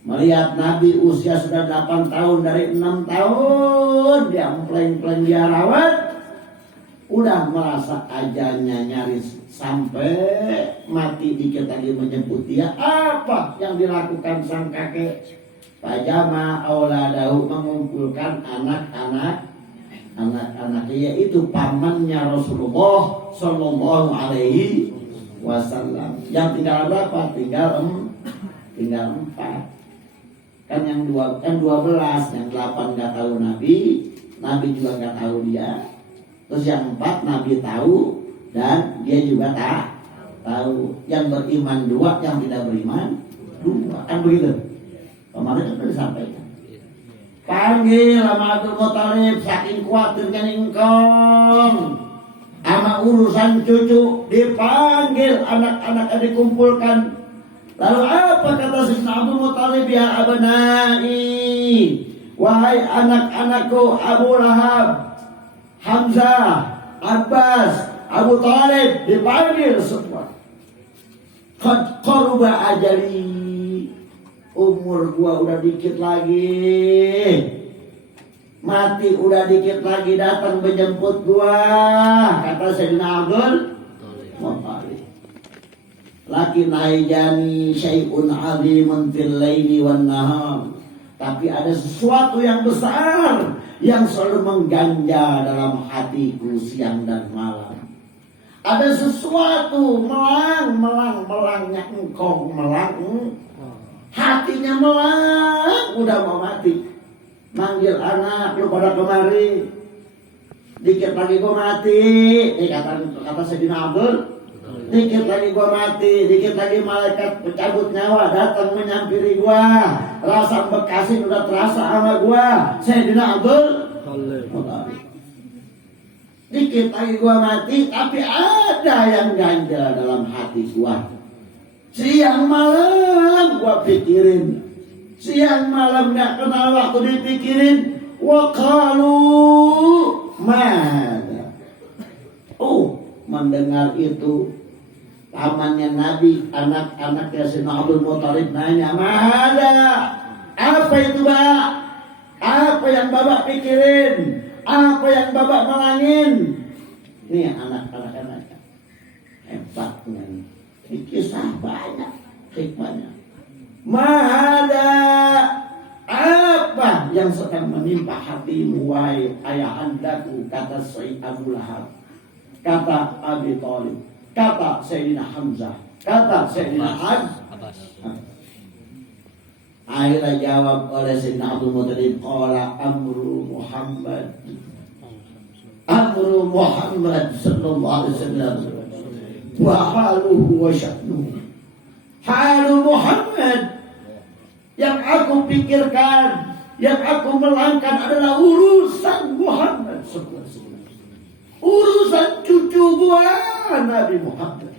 melihat Nabi usia sudah 8 tahun, dari 6 tahun dia empleng-empleng dia rawat, udah merasa ajalnya nyaris sampai mati. Dikit lagi menyebut dia. Apa yang dilakukan sang kakek? Pajama auladahu, mengumpulkan anak-anaknya, yaitu pamannya Rasulullah sallallahu alaihi wasallam. Yang tinggal berapa? Tinggal 4. Kan yang 12, yang 8 nggak tahu Nabi juga nggak tahu dia. Terus yang 4 Nabi tahu dan dia juga tak tahu. Yang beriman 2, yang tidak beriman 2. Kan begitu? Kemarin sudah disampaikan. Panggil sama Abdul Muttalib, saking khawatirnya ingkong sama urusan cucu, dipanggil anak-anaknya dikumpulkan. Lalu apa kata Sayyidina Abdul Muttalib? Ya abnai, wahai anak-anakku, Abu Lahab, Hamzah, Abbas, Abu Talib, dipanggil semua. Qad qaruba ajali, umur gua udah dikit lagi, mati udah dikit lagi, datang menjemput gua, kata Sayyidina Abdul Muttalib. Lakin aijani syai'un 'azimun fil laili wan nahar. Tapi ada sesuatu yang besar yang selalu mengganja dalam hatiku siang dan malam. Ada sesuatu melangnya engkau melang, hatinya melang, udah mau mati. Manggil anak, lu pada kemari. Dikit lagi gua mati. Kata Sayyidina Abdul Dikit lagi gua mati, dikit lagi malaikat pencabut nyawa datang menyampiri gua. Rasa bekasin udah terasa sama gua. Sayyidina Abdul Muthalib. Dikit lagi gua mati, tapi ada yang ganjel dalam hati gua. Siang malam gua pikirin, siang malam gak kenal waktu dipikirin. Wa qalu mana? Mendengar itu pamannya Nabi, anak-anaknya Sayyidina Abdul Muthalib nanya, "Mana? Apa itu, Pak? Apa yang Bapak pikirin? Apa yang Bapak malangin?" Ini anak-anaknya hebatnya nih. Ini kisah banyak hikmahnya. Mana? Apa yang sedang menimpa hatimu, wahai ayahandaku? Kata Sayyid Abu Lahab, kata Abi Thalib, kata Sayyidina Hamzah, kata Sayyidina Abbas. Akhirnya jawab oleh Sayyidina Abdul Muthalib, qala amru Muhammad sallallahu alaihi wasallam wa haluhu wa sya'nuhu. Halu Muhammad yang aku pikirkan, yang aku melangkan adalah urusan Muhammad sallallahu alaihi wasallam. Urusan cucu gua Nabi Muhammad.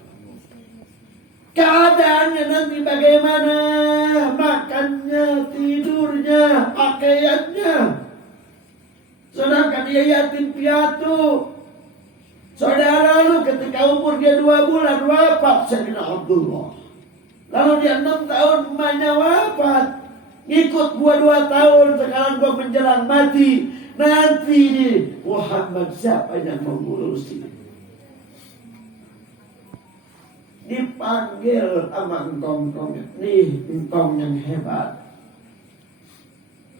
Keadaannya nanti bagaimana? Makannya, tidurnya, pakaiannya. Sedangkan dia yatim piatu. Saudara lu ketika umur dia 2 bulan wafat Sayyidina Abdullah. Lalu dia 6 tahun emaknya wafat. Ngikut gua 2 tahun, sekarang gua menjelang mati. Nanti nih Muhammad siapa yang mengurusi? Dipanggil sama engkong-engkongnya. Nih engkong yang hebat,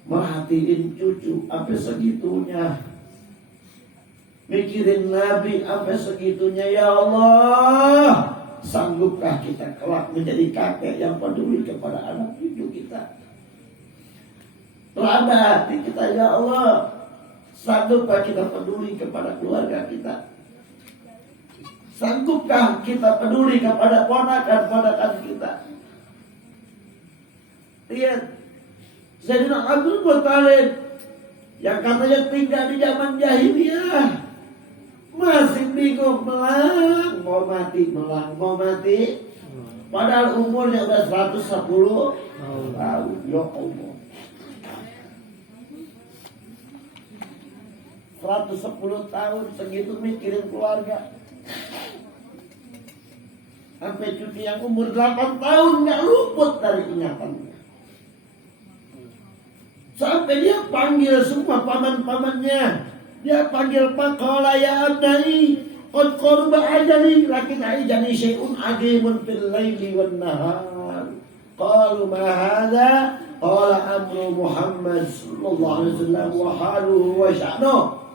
merhatiin cucu sampai segitunya, mikirin Nabi sampai segitunya. Ya Allah, sanggupkah kita kelak menjadi kakek yang peduli kepada anak cucu kita? Terada hati kita, ya Allah. Sanggupkah kita peduli kepada keluarga kita? Sanggupkah kita peduli kepada ponakan-ponakan kita? Lihat Sayyidina Abdul Muthalib yang katanya tinggal di zaman jahiliyah, masih bingung, melang mau mati. Padahal umurnya udah 110 tahun. Ya Allah, 110 tahun segitu mikirin keluarga. Sampai cucu yang umur 8 tahun gak luput dari ingatannya. Sampai dia panggil semua paman-pamannya. Dia panggil Faqala ya abnai qad qaruba ajali lakin ajani syai'un agimun fil laili wan nahar. Qalu ma hadha? Qala amru Muhammad sallallahu alaihi wasallam wa haluhu wa sya'nuhu.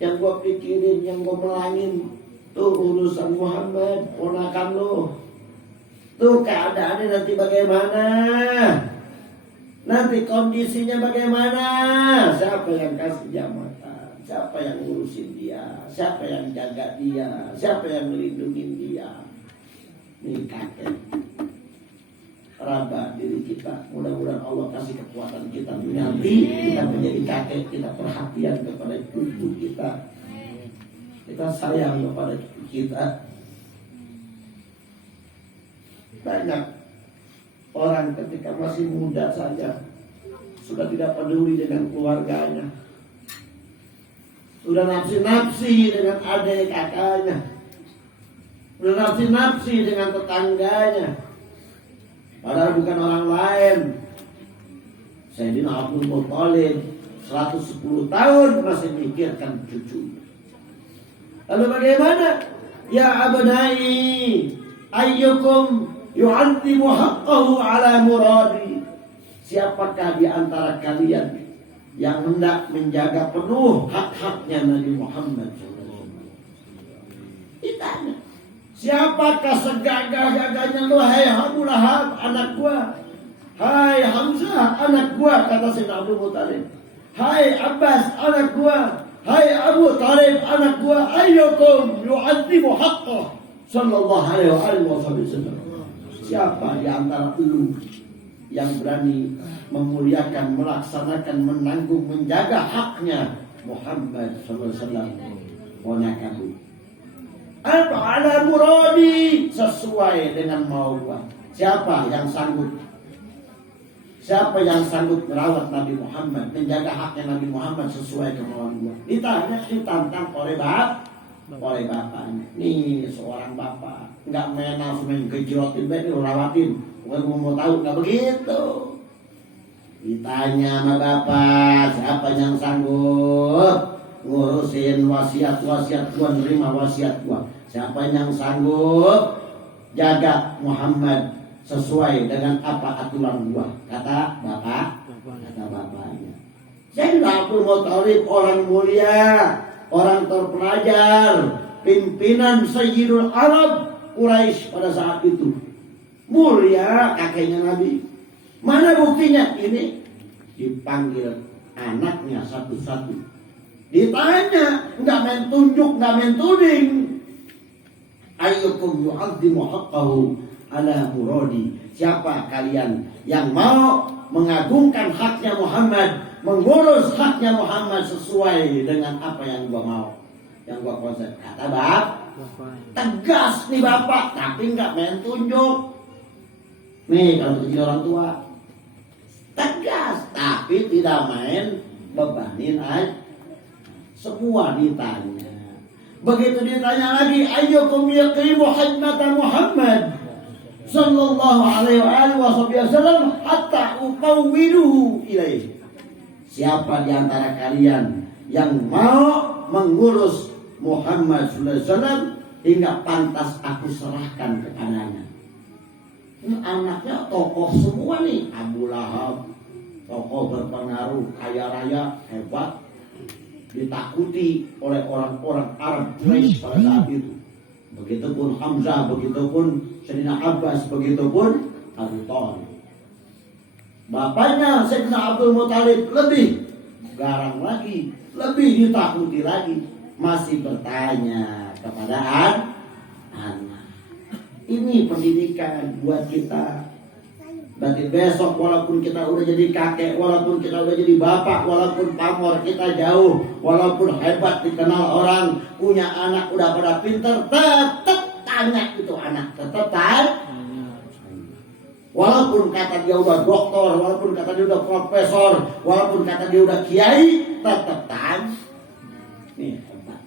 Yang gua pikirin, yang gua melangin, tuh urusan Muhammad, ponakan lu. Tuh keadaannya nanti bagaimana? Nanti kondisinya bagaimana? Siapa yang kasih jabatan? Siapa yang ngurusin dia? Siapa yang jaga dia? Siapa yang melindungi dia? Ini kakek. Raba diri kita. Mudah-mudahan Allah kasih kekuatan kita nanti kita menjadi kakek. Kita perhatian kepada cucu kita. Kita sayang kepada cucu kita. Banyak orang ketika masih muda saja sudah tidak peduli dengan keluarganya, sudah nafsi-nafsi dengan adik kakaknya, sudah nafsi-nafsi dengan tetangganya, padahal bukan orang lain. Sayyidina Abdul Muthalib 110 tahun masih mikirkan cucunya. Lalu bagaimana? Ya abnai ayyukum yu'adhibu haqqahu ala muradi. Siapakah di antara kalian yang hendak menjaga penuh hak-haknya Nabi Muhammad SAW? Ditanya, siapakah segagah-gagahnya lu? Hai Abu Lahab, anak gua. Hai Hamzah, anak gua, kata Sayyidina Abdul Muthalib. Hai Abbas, anak gua. Hai Abu Thalib, anak gua. Ayyukum yu'adhibu haqqahu Sallallahu alaihi wasallam. Siapa di antara lu yang berani memuliakan, melaksanakan, menanggung, menjaga haknya Muhammad sallallahu alaihi wasallam? Ponakabu. Apa ala muradi, sesuai dengan mauan. Siapa yang sanggup? Siapa yang sanggup merawat Nabi Muhammad, menjaga haknya Nabi Muhammad sesuai kemauan Allah? Ditantang oleh bapaknya. Nih seorang bapak nggak main langsung main kejerotin bed rawatin. Bukan mau tahu nggak begitu. Ditanya sama bapak, siapa yang sanggup ngurusin wasiat gua, nerima wasiat gua? Siapa yang sanggup jaga Muhammad sesuai dengan apa aturan gua? Kata bapaknya. Sayyidina Abdul Muthalib orang mulia, orang terpelajar, pimpinan Sayyidul Arab Quraisy pada saat itu. Mulia kakeknya Nabi. Mana buktinya? Ini dipanggil anaknya satu-satu. Ditanya, nggak main tunjuk, nggak main tuding. Ayyukum yu'azzimu haqqahu ala muradi. Siapa kalian yang mau mengagungkan haknya Muhammad, mengurus haknya Muhammad sesuai dengan apa yang gua mau, yang gua konsep? Kata tegas nih bapak, tapi nggak main tunjuk. Nih kalau jadi orang tua tegas, tapi tidak main bebanin aja. Semua ditanya. Begitu ditanya lagi, ayyukum yaqimu hikmata Muhammad sallallahu alaihi wasallam hatta uqawwiduhu ilaih. Siapa di antara kalian yang mau mengurus Muhammad sallallahu alaihi wasallam hingga pantas aku serahkan kepadanya? Ini anaknya tokoh semua nih. Abu Lahab, tokoh berpengaruh, kaya raya, hebat, ditakuti oleh orang-orang Arab Quraisy pada saat itu. Begitupun Hamzah, begitupun Sayyidina Abbas, begitupun Abu Thalib. Bapaknya Sayyidina Abdul Muthalib lebih garang lagi, lebih ditakuti lagi. Masih bertanya kepada anak. Ini pendidikan buat kita. Berarti besok walaupun kita udah jadi kakek, walaupun kita udah jadi bapak, walaupun pamor kita jauh, walaupun hebat dikenal orang, punya anak udah pada pinter, tetap tanya itu anak, tetap tanya. Walaupun kata dia udah doktor, walaupun kata dia udah profesor, walaupun kata dia udah kiai, tetap tanya. Nih hebat.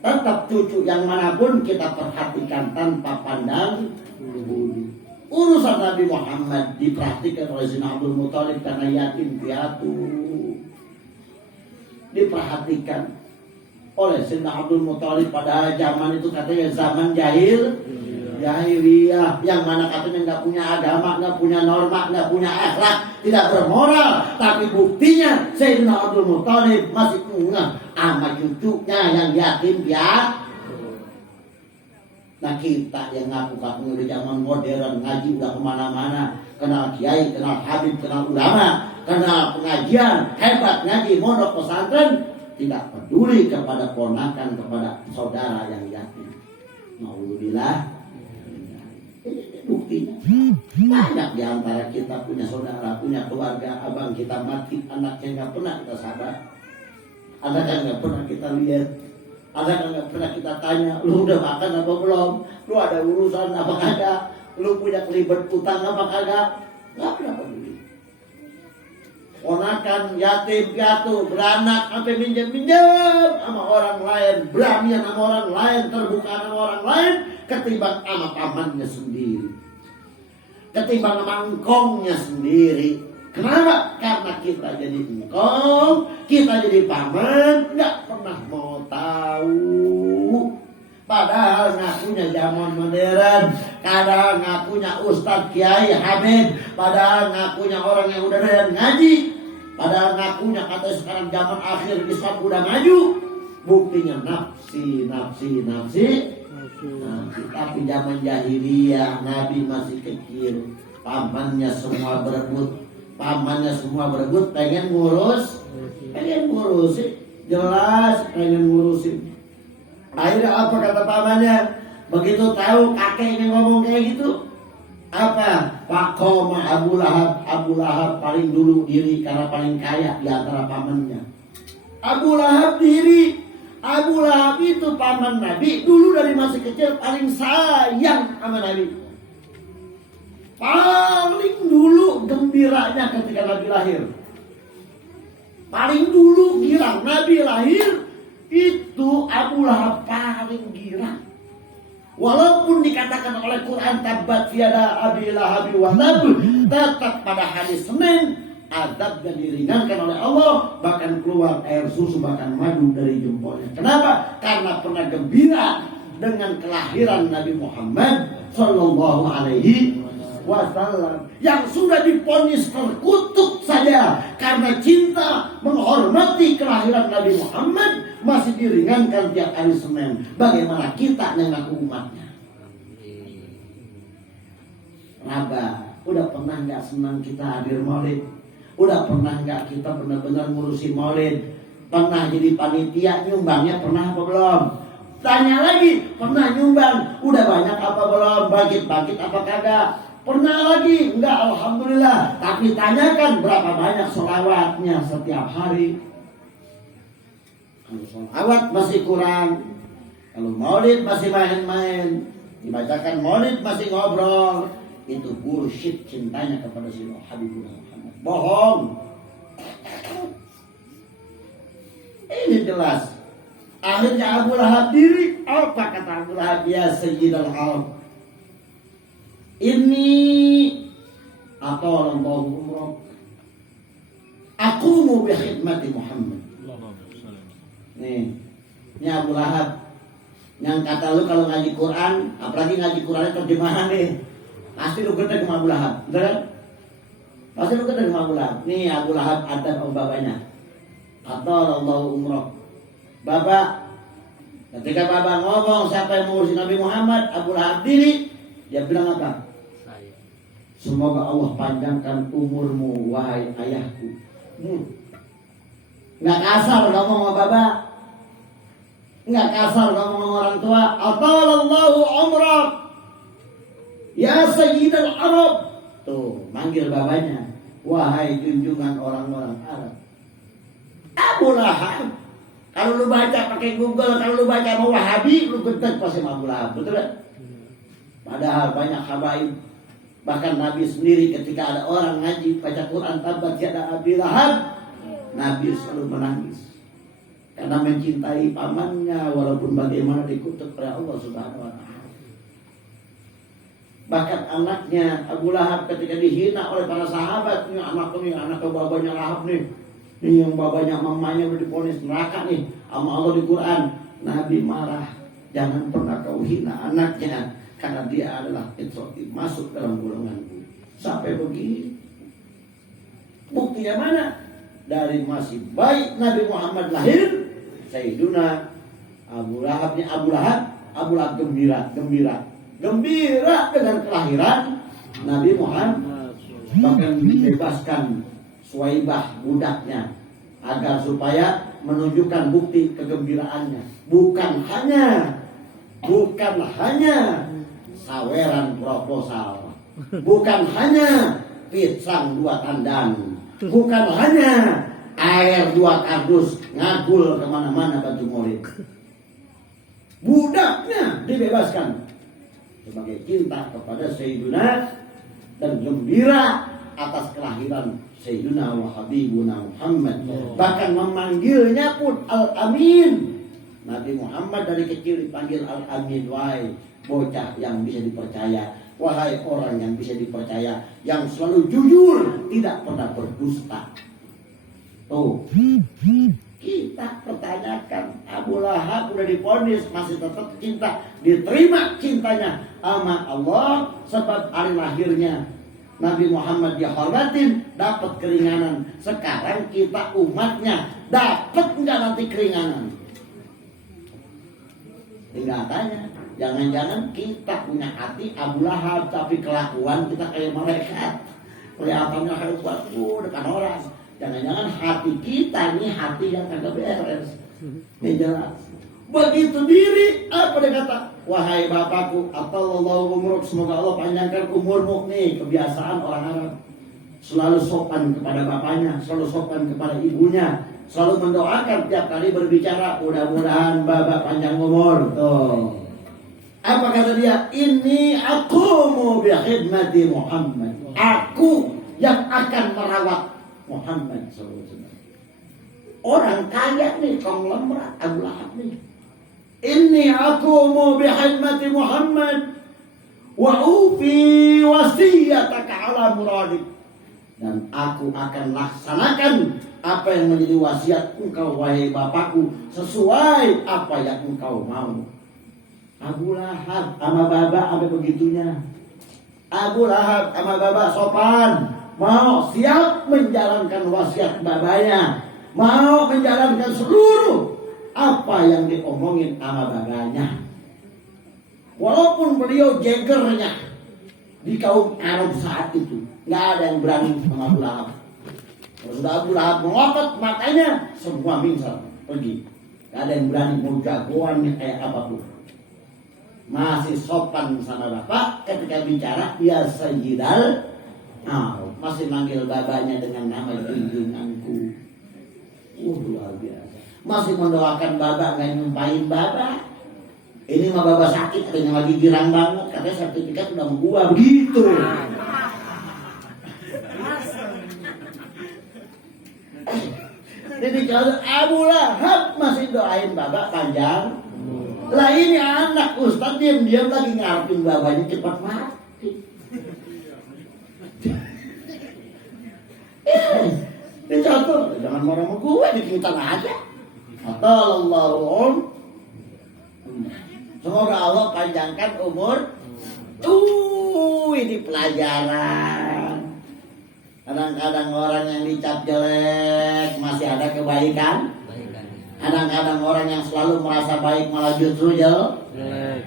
Tetap cucu yang manapun kita perhatikan tanpa pandang bulu. Urusan Nabi Muhammad diperhatikan oleh Sayyidina Abdul Muthalib karena yatim piatu. Diperhatikan oleh Sayyidina Abdul Muthalib pada zaman itu katanya zaman jahiliyah, yang mana katanya nggak punya agama, nggak punya norma, nggak punya akhlak, tidak bermoral. Tapi buktinya Sayyidina Abdul Muthalib masih ngeh sama cucunya yang yatim piatu. Nah kita yang ngaku-ngaku udah zaman modern, ngaji udah kemana-mana, kenal kiai, kenal habib, kenal ulama, kenal pengajian, hebat ngaji, mondok pesantren, tidak peduli kepada ponakan, kepada saudara yang yatim. Alhamdulillah. Ini buktinya. Banyak di antara kita punya saudara, punya keluarga, abang kita mati, anaknya nggak pernah kita sadar, anaknya nggak pernah kita lihat. Ada nggak pernah kita tanya, lu udah makan apa belum? Lu ada urusan apa kagak? Lu punya kelibet utang apa kagak? Nggak pernah peduli. Ponakan yatim piatu beranak sampai minjem sama orang lain, beranian sama orang lain, terbuka sama orang lain, ketimbang sama pamannya sendiri, ketimbang sama engkongnya sendiri. Kenapa? Karena kita jadi engkong, kita jadi paman, nggak pernah mau tahu. Padahal ngakunya zaman modern, kadang ngakunya ustadz, kiai, habib, padahal ngakunya orang yang udah doyan ngaji, padahal ngakunya kata sekarang zaman akhir Islam udah maju. Buktinya nafsi. Tapi zaman jahiliyah, Nabi masih kecil, pamannya semua berebut. Pengen ngurusin, jelas pengen ngurusin. Akhirnya apa kata pamannya? Begitu tahu kakeknya ngomong kayak gitu, apa? Faqama Abu Lahab. Abu Lahab paling dulu diri karena paling kaya di antara pamannya. Abu Lahab diri. Abu Lahab itu paman Nabi, dulu dari masih kecil paling sayang sama Nabi. Paling dulu gembiranya ketika Nabi lahir. Paling dulu girang Nabi lahir, itu Abu Lahab paling girang. Walaupun dikatakan oleh Quran tabbat yada abi lahabi wa tab, tetap pada hari Senin azabnya diringankan oleh Allah, bahkan keluar air susu bahkan madu dari jempolnya. Kenapa? Karena pernah gembira dengan kelahiran Nabi Muhammad sallallahu alaihi wasallam yang sudah diponis terkutuk saja karena cinta menghormati kelahiran Nabi Muhammad masih diringankan tiap hari Senin. Bagaimana kita yang ngaku umatnya? Raba, udah pernah nggak senang kita hadir maulid? Udah pernah nggak kita benar-benar ngurusin maulid? Pernah jadi panitia nyumbangnya pernah apa belum? Tanya lagi, pernah nyumbang? Udah banyak apa belum? Bangkit-bangkit apa kagak? Pernah lagi? Enggak, alhamdulillah. Tapi tanyakan berapa banyak sholawatnya setiap hari. Kalau sholawat masih kurang, kalau maulid masih main-main, dibacakan maulid masih ngobrol, itu bullshit cintanya kepada si Habibullah Muhammad. Bohong. Ini jelas. Akhirnya Abu Lahab diri. Apa kata Abu Lahab? Ya Sayyidal Arab, ini atau Allah umrah, aku mau berkhidmati Muhammad. Nih, ini Abu Lahab yang kata lu kalau ngaji Quran, apalagi ngaji Qurannya terjemahan nih, pasti lu gede sama Abu Lahab, betul kan? Pasti lu gede sama Abu Lahab. Nih Abu Lahab ada babanya, atau Allah umrah. Bapak, ketika bapak ngomong siapa yang mengurusi Nabi Muhammad, Abu Lahab diri, dia bilang apa? Semoga Allah panjangkan umurmu wahai ayahku. Nggak kasar ngomong sama bapak, nggak kasar ngomong sama orang tua. Atalallahu umrak ya Sayyidal Arab. Tuh manggil babanya, wahai junjungan orang-orang Arab. Abu Lahab. Kalau lu baca pakai Google, kalau lu baca mau Wahabi, lu gedek pasti sama Abu Lahab, betul kan? Padahal banyak habaib. Bahkan Nabi sendiri ketika ada orang ngaji baca Quran tabbat yada abi lahab, Nabi selalu menangis karena mencintai pamannya walaupun bagaimana dikutuk oleh Allah Subhanahu wa taala. Bahkan anaknya Abu Lahab ketika dihina oleh para sahabat, ini anak babanya Lahab nih. Ini yang babanya mamanya udah diponis neraka nih sama Allah di Quran. Nabi marah, jangan pernah kau hina anaknya, karena dia adalah introverti, masuk dalam golonganku. Sampai begini. Buktinya mana? Dari masih baik Nabi Muhammad lahir, Sayyiduna Abu Lahab gembira dengan kelahiran Nabi Muhammad. Bahkan dibebaskan Suwaibah budaknya agar supaya menunjukkan bukti kegembiraannya. Bukan hanya saweran proposal, bukan hanya pisang 2 tandan, bukan hanya air 2 kardus ngagul kemana-mana baju murid. Budaknya dibebaskan sebagai cinta kepada Sayyiduna dan gembira atas kelahiran Sayyiduna wa Habibuna Muhammad. Bahkan memanggilnya pun Al-Amin. Nabi Muhammad dari kecil dipanggil Al-Amin, wahai bocah yang bisa dipercaya, wahai orang yang bisa dipercaya, yang selalu jujur, tidak pernah berdusta. Tuh, kita pertanyakan, Abu Lahab udah diponis masih tetap cinta, diterima cintanya sama Allah sebab hari lahirnya Nabi Muhammad dihormatin, dapat keringanan. Sekarang kita umatnya dapat nggak nanti keringanan? Tinggal tanya. Jangan-jangan kita punya hati Abu Lahab, tapi kelakuan kita kayak malaikat. Kelihatannya hebat, dekat orang. Jangan-jangan hati kita nih hati yang kagak beres. Ini jelas. Begitu diri, apa dia kata? wahai bapakku, atallahu umruk, semoga Allah panjangkan umurmu. Nih kebiasaan orang Arab, selalu sopan kepada bapaknya, selalu sopan kepada ibunya, selalu mendoakan tiap kali berbicara, mudah-mudahan bapak panjang umur. Tuh. Apa kata dia? Ini aqumu bi khidmati Muhammad. Aku yang akan merawat Muhammad SAW. Orang kaya nih, konglomerat Abu Lahab nih. Ini aqumu bi khidmati Muhammad wa ufi wasiyataka ala muradik. Dan aku akan laksanakan apa yang menjadi wasiat engkau wahai bapakku, sesuai apa yang engkau mau. Abu Lahab sama baba apa begitunya. Abu Lahab sama baba sopan, mau siap menjalankan wasiat babanya, mau menjalankan seluruh apa yang diomongin sama babanya. Walaupun beliau jegernya di kaum Arab saat itu, nggak ada yang berani sama Abu Lahab. Kalau sudah Abu Lahab melotot matanya, semua mingsal pergi. Nggak ada yang berani, mau jagoannya kayak apapun. Masih sopan sama bapak, ketika bicara dia sayyidal, masih manggil babanya dengan nama junjunganku. Luar biasa. Masih mendoakan baba, nggak nyumpahin baba. Ini mah baba sakit, katanya lagi girang banget, katanya sertifikat udah mau gua begitu. Jadi kalau Abu Lahab masih doain baba panjang. Lah ini anak Ustaz diam-diam lagi ngarepin babanya cepat mati. Ini contoh, jangan marah sama gue, dikitan aja. Atallahu. Semoga Allah panjangkan umur. Ini pelajaran. Kadang-kadang orang yang dicap jelek masih ada kebaikan. Kadang-kadang orang yang selalu merasa baik malah justru jelek.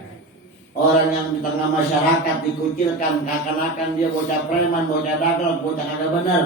Orang yang di tengah masyarakat dikucilkan, seakan-akan dia bocah preman, bocah daglok, bocah kagak bener.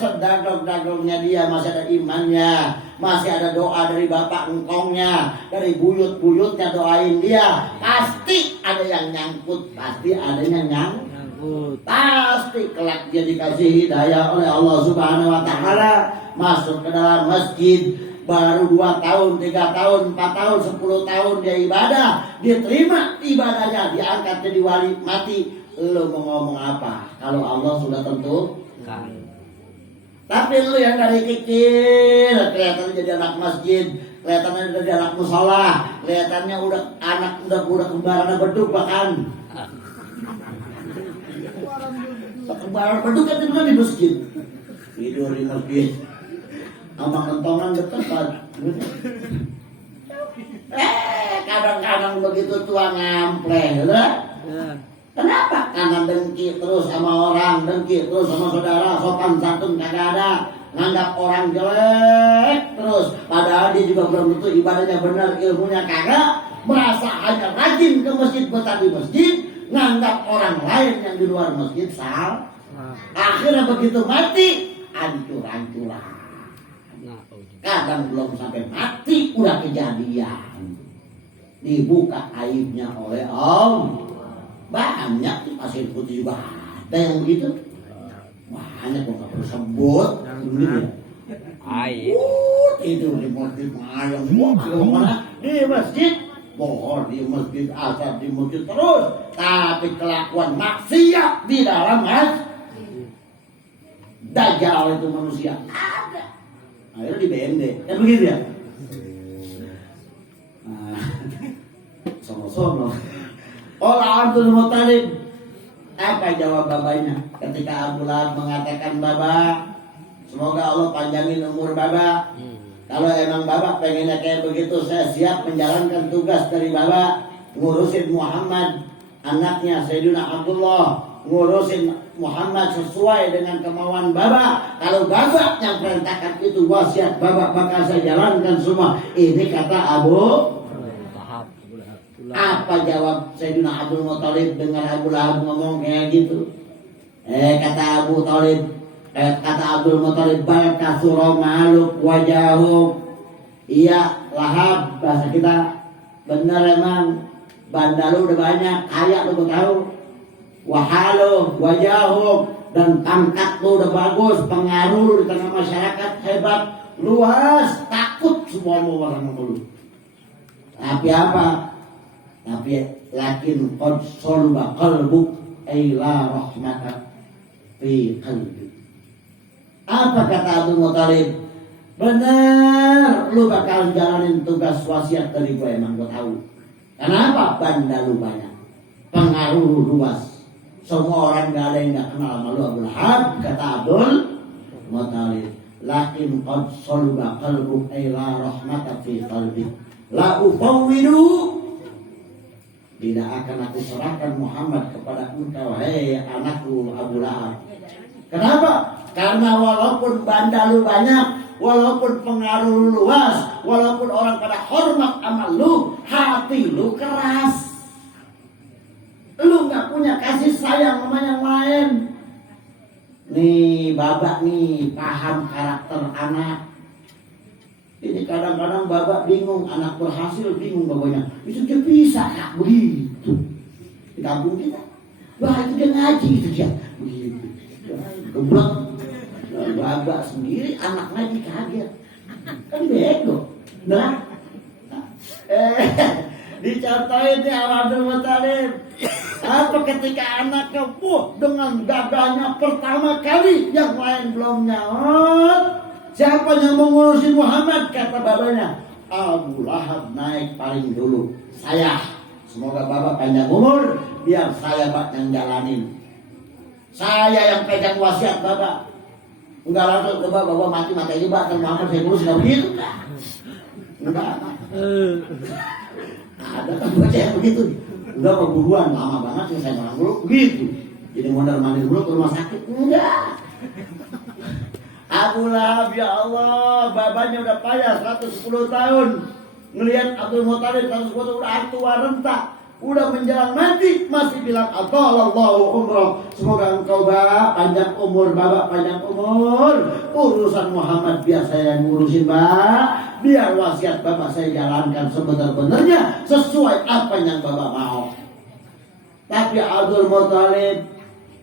Sedaglok-dagloknya dia masih ada imannya, masih ada doa dari bapak engkongnya, dari buyut-buyutnya doain dia. Pasti ada yang nyangkut, pasti ada yang nyangkut. Pasti kelak dia dikasih hidayah oleh Allah Subhanahu wa Ta'ala, masuk ke dalam masjid. Baru 2 tahun, 3 tahun, 4 tahun, 10 tahun dia ibadah, dia terima ibadahnya, diangkat jadi wali, mati. Lu mau ngomong apa? Kalau Allah sudah tentukan. Tapi lu yang dari kecil kelihatannya jadi anak masjid, kelihatannya udah jadi anak musola, kelihatannya udah anak udah kembaran beduk bahkan. Kembaran beduk kan tidur di masjid. Tidur di masjid. Sama kentongan dekat. Kadang-kadang begitu tua ngampleh, ya. Kenapa? Karena dengki terus sama orang, dengki terus sama saudara, sopan santun kagak ada, nganggap orang jelek terus. Padahal dia juga belum tentu ibadahnya benar, ilmunya kagak, merasa hanya rajin ke masjid, betah di masjid, nganggap orang lain yang di luar masjid salah. Akhirnya begitu mati, hancur-hancuran. Kadang belum sampai mati udah kejadian, dibuka aibnya oleh Allah. Banyak tuh pasir putih juga ada yang begitu. Banyak kok gak perlu sebut. Air. Tidur di masjid malam. Di masjid bohong, di masjid asal, di masjid terus. Tapi kelakuan maksiat di dalam masjid. Dajjal itu manusia ada. Akhirnya di BMD, kan begitu ya? Sono-sono. Abdul Muttalib, apa jawab babanya ketika Abu Lahab mengatakan baba, semoga Allah panjangin umur baba. Kalau emang baba pengennya kayak begitu, saya siap menjalankan tugas dari baba, ngurusin Muhammad, anaknya Sayyidina Abdullah, ngurusin Muhammad sesuai dengan kemauan baba. Kalau baba yang perintahkan itu wasiat baba, bakal saya jalankan semua. Ini kata Abu Lahab. Apa jawab Sayyidina Abdul Muttalib dengan Abu Lahab ngomong kayak gitu? Kata Abu Talib, kata Abdul Muttalib, bal kasura maluk wajahu. Iya Lahab, bahasa kita, Bener emang. Banda lu udah banyak, kaya lu tahu. Wahalo, wajahu, dan pangkat lu udah bagus, pengaruh lu di tengah masyarakat hebat, luas, takut semua orang lu. Tapi apa? Tapi lakin qad salba qalbuk ila rahmata fi qalbi. Apa kata Abdul Muthalib? Benar, lu bakal jalanin tugas wasiat dari gue, emang gue tahu. Kenapa? Banda lu banyak, pengaruh lu luas, semua orang gak ada yang gak kenal sama lu Abu Lahab. Kata Abdul Muthalib, lakin qad salba qalbuk ila rahmata fi qalbi la ufawwidu, tidak akan aku serahkan Muhammad kepada engkau, hei anakku Abu Lahab. Kenapa? Karena walaupun banda lu banyak, walaupun pengaruh lu luas, walaupun orang pada hormat sama lu, hati lu keras. Lu gak punya kasih sayang sama yang lain. Nih babak nih paham karakter anak. Ini kadang-kadang babak bingung, anak berhasil bingung babanya. Itu dia bisa gak begitu. Di kampung kita, wah itu dia ngaji, itu dia begitu. Geblok. Babak sendiri anak ngaji kaget. Kan bego. Nah, dicontohin nih Abdul Muthalib. Apa ketika anaknya dengan gagahnya pertama kali, yang lain belum nyaut, siapa yang mengurusi Muhammad? Kata babanya, Abu Lahab naik paling dulu. Saya, semoga bapak panjang umur, biar saya yang jalanin. Saya yang pegang wasiat bapak. Enggak langsung ke bapak mati juga kan Muhammad saya ngurus, enggak begitu. Enggak. Ada kan baca yang begitu. Udah perburuan lama banget sih saya orang dulu begitu. Jadi mondar-mandir dulu ke rumah sakit. Enggak. Abu Lahab, ya Allah, babanya udah payah 110 tahun. Ngelihat Abdul Muthalib 110 tahun udah tua renta, udah menjelang mati, masih bilang atallahu umroh, semoga engkau Bapak panjang umur, Bapak panjang umur. Urusan Muhammad biar saya yang ngurusin Bapak, biar wasiat Bapak saya jalankan sebenar-benarnya sesuai apa yang Bapak mau. Tapi Abdul Muthalib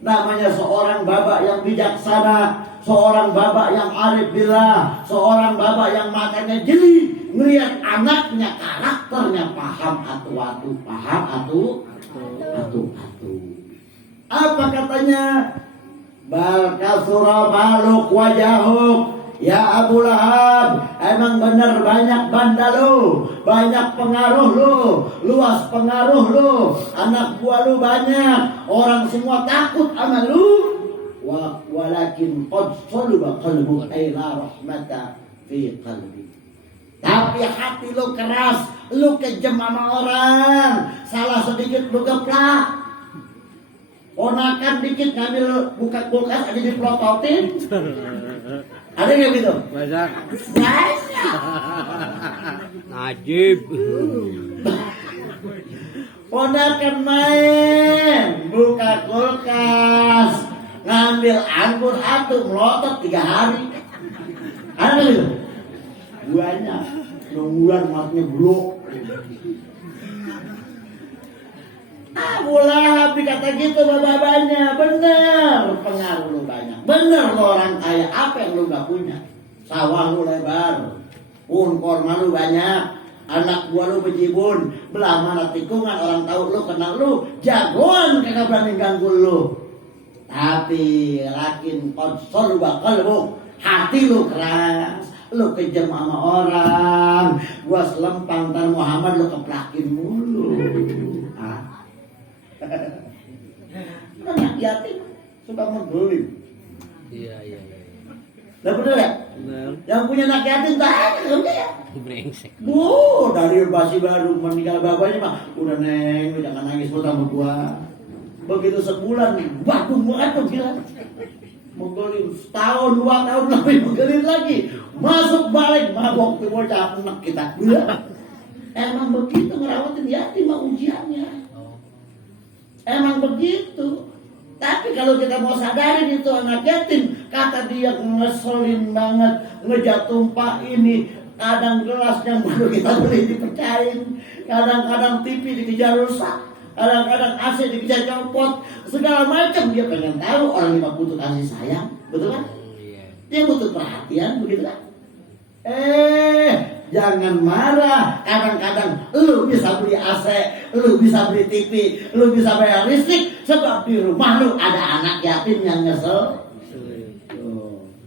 namanya seorang Bapak yang bijaksana, seorang Bapak yang arif billah, seorang Bapak yang matanya jeli, ngelihat anaknya karakternya paham atu-atu. Apa katanya? Bal kasura baluk wajahuk, ya Abu Lahab, emang bener banyak banda lu, banyak pengaruh lu, luas pengaruh lu, anak buah lu banyak, orang semua takut sama lu. Walakin qad salaba qalbu ila rahmata fi qalbi. Tapi hati lu keras, lu kejam sama orang, salah sedikit lu geplak. Ponakan dikit ngambil buka kulkas ada dipelototin. Ada nggak gitu? Banyak. Banyak. Najib. Ponakan main buka kulkas, ngambil anggur atu melotot 3 hari. Ada nggak gitu? Banyak. Nungguan matnya blok. Abu Lahab dikata gitu babanya, bener pengaruh lu banyak, bener lu orang kaya, apa yang lu gak punya? Sawah lu lebar, korma lu banyak, anak buah lu bejibun, belah mana tikungan orang tahu lu kenal lu, jagoan kagak berani ganggu lu. Tapi lakin konsol bakal lu, hati lu keras, lu kejam sama orang, gua selempang ntar Muhammad lu keplakin mulu. Anak yatim suka menggelim. Iya. Lah bener ya? Benar. Yang punya anak yatim banyak kan ya? Brengsek. Dari basi baru meninggal bapaknya mah udah neng, jangan nangis buat sama gua. Begitu sebulan batung banget gila. Menggelim setahun 2 tahun lebih menggelim lagi. Masuk balik mabok tuh bocah anak kita. Emang begitu ngerawatin yatim mah ujiannya. Emang begitu. Tapi kalau kita mau sadarin itu anak yatim, kata dia ngeselin banget, ngejatuh ini, kadang gelas yang baru kita beli dipecahin, kadang-kadang TV dikejar rusak, kadang-kadang AC dikejar copot, segala macam. Dia pengen tahu orang yang butuh kasih sayang, betul kan? Dia butuh perhatian, begitu kan? Jangan marah. Kadang-kadang lu bisa beli AC, lu bisa beli TV, lu bisa bayar listrik, sebab di rumah lu ada anak yatim yang nyesel.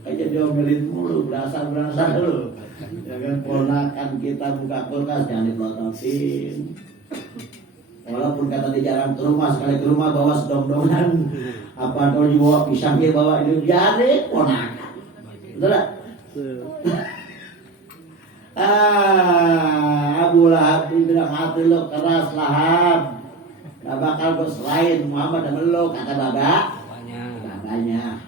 Aja diomelin mulu, berasa lu. Jangan ponakan kita buka kulkas jangan dipelototin. Walaupun kata dia jarang ke rumah, sekali ke rumah bawa sedong-dongan, apa kalau dibawa pisang dia bawa ini jadi ponakan. Betul tak? Abu Lahab bilang hati lo keras Lahab, gak bakal berselain Muhammad dan lo, kata babanya.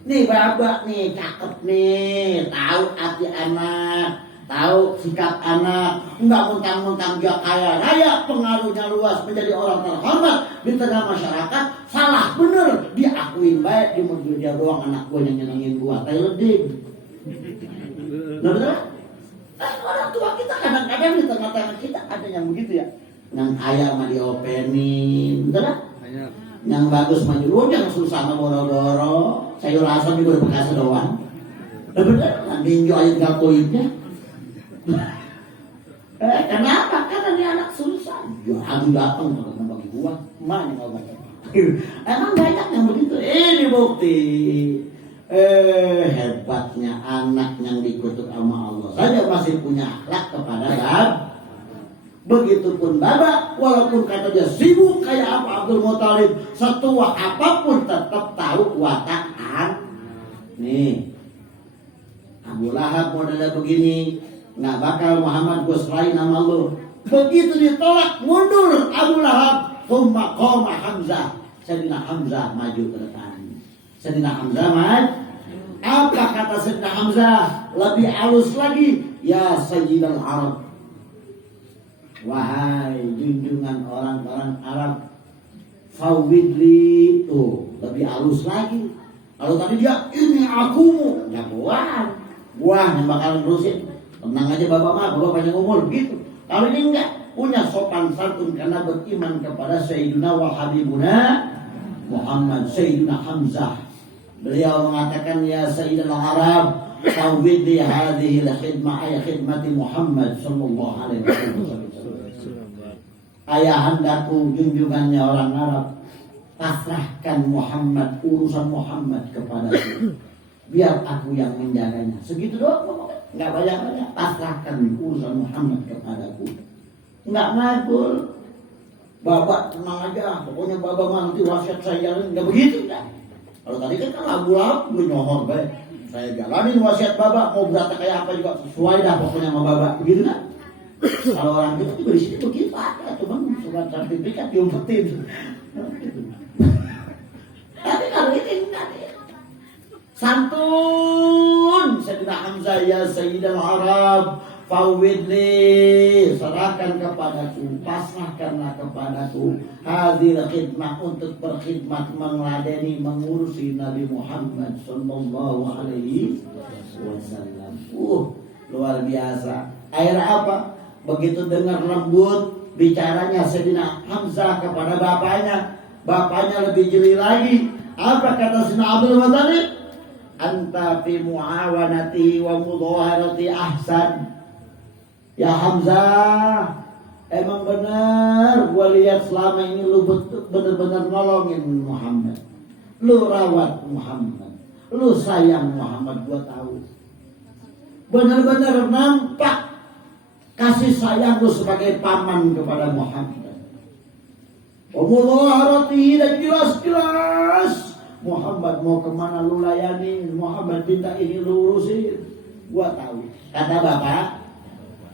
Nih babak nih cakep nih, tahu hati anak, tahu sikap anak, nggak mentang-mentang dia kaya raya, pengaruhnya luas, menjadi orang terhormat di tengah masyarakat, salah bener diakuin baik, dia doang anak gue yang nyenengin gua, Thailand. Nah betul? Orang tua kita kadang-kadang di tengah-tengah kita ada yang begitu ya, yang kaya mah diopenin, betul kan? Yang bagus mah nyuruh, yang susah mah boro-boro, sayur asam juga bekas doang. Nah bener, ninjo aja tinggal kulitnya. Kenapa? Karena dia anak susah. Ya aku datang kalau bagi gua, mana kalau baca. Emang banyak yang begitu. Ini bukti. Hebatnya anak yang dikutuk sama Allah saja masih punya akhlak kepada Bab. Begitupun Baba, walaupun kata dia sibuk kayak apa Abdul Muthalib, setua apapun tetap tahu wataan. Nih, Abu Lahab modelnya begini, nggak bakal Muhammad gue selain nama lu. Begitu ditolak mundur Abu Lahab, thumma qama Hamzah. Sayyidina Hamzah maju ke depan. Sayyidina Hamzah maju. Apa kata Sayyidina Hamzah? Lebih halus lagi, ya Sayyidal Arab. Wahai junjungan orang-orang Arab, fawidli, tuh lebih halus lagi. Kalau tadi dia ini akumu, ya buah yang bakal nerusin. Tenang aja bapak panjang umur gitu. Kalau ini enggak, punya sopan santun karena beriman kepada Sayyidina wa Habibuna Muhammad, Sayyidina Hamzah. Beliau mengatakan ya Sayyidina Arab, fawidli hadhihi al-khidmah ay khidmati Muhammad sallallahu alaihi wasallam. Ayahandaku junjungannya orang Arab, pasrahkan Muhammad, urusan Muhammad kepadaku, biar aku yang menjaganya. Segitu doang, nggak banyak-banyak. Pasrahkan urusan Muhammad kepadaku, nggak ngagul. Bapak tenang aja, pokoknya bapak nanti wasiat saya nggak begitu kan? Kalau tadi kan Abu Lahab gue nyohor baik, saya jalanin wasiat bapak, mau berata kayak apa juga sesuai dah pokoknya sama bapak, begitu kan? Kalau orang kita juga di sini begitu ada, cuman surat sertifikat diumpetin. Tapi kalau ini enggak ya. Santun, Sayyidina Hamzah ya Sayyidal Arab, fawidli, serahkan kepadaku, pasrahkanlah kepadaku hadir khidmah untuk berkhidmat meladeni mengurusi Nabi Muhammad sallallahu alaihi wasallam. Luar biasa. Akhirnya apa? Begitu dengar lembut bicaranya Sayyidina Hamzah kepada bapaknya lebih jeli lagi. Apa kata Sayyidina Abdul Muthalib? Anta fi muawanati wa mudhaharati ahsan. Ya Hamzah, emang benar gua lihat selama ini lu benar-benar nolongin Muhammad. Lu rawat Muhammad. Lu sayang Muhammad, gua tahu. Benar-benar nampak kasih sayang lu sebagai paman kepada Muhammad. Mudhaharati, dan jelas-jelas Muhammad mau kemana lu layani, Muhammad minta ini lu urusin, gua tahu.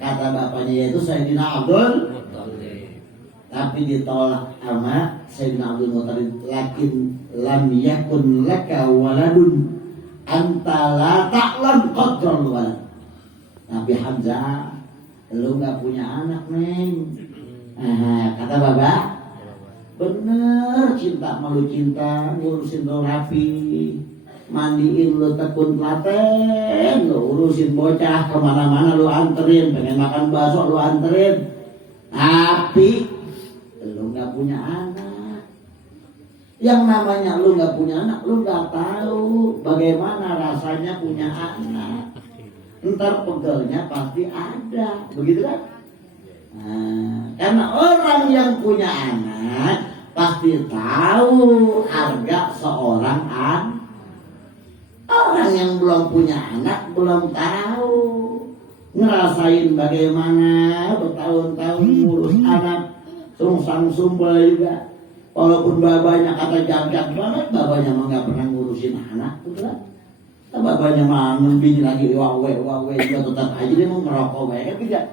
Kata bapaknya yaitu Sayyidina Abdul Muthalib. Tapi ditolak sama Sayyidina Abdul Muthalib. Lakin lam yakun laka waladun anta la ta'lam qadral walad. Nabi Hamzah, lu gak punya anak neng. Kata bapak, bener, cinta malu cinta, ngurusin lo rapi, mandiin lo tekun telaten, lo urusin bocah kemana-mana lu anterin, pengen makan bakso lu anterin, tapi lu nggak punya anak. Yang namanya lu nggak punya anak, lu nggak tahu bagaimana rasanya punya anak. Ntar pegelnya pasti ada, begitu kan? Nah, karena orang yang punya anak pasti tahu harga seorang anak. Orang yang belum punya anak belum tahu, ngerasain bagaimana bertahun-tahun ngurus anak, sungsang sumbel juga. Walaupun babanya kata jagat banget, babanya mah nggak pernah ngurusin anak, betul. Babanya mah ngebini lagi wawe juga tetap aja dia mau ngerokok banget tidak.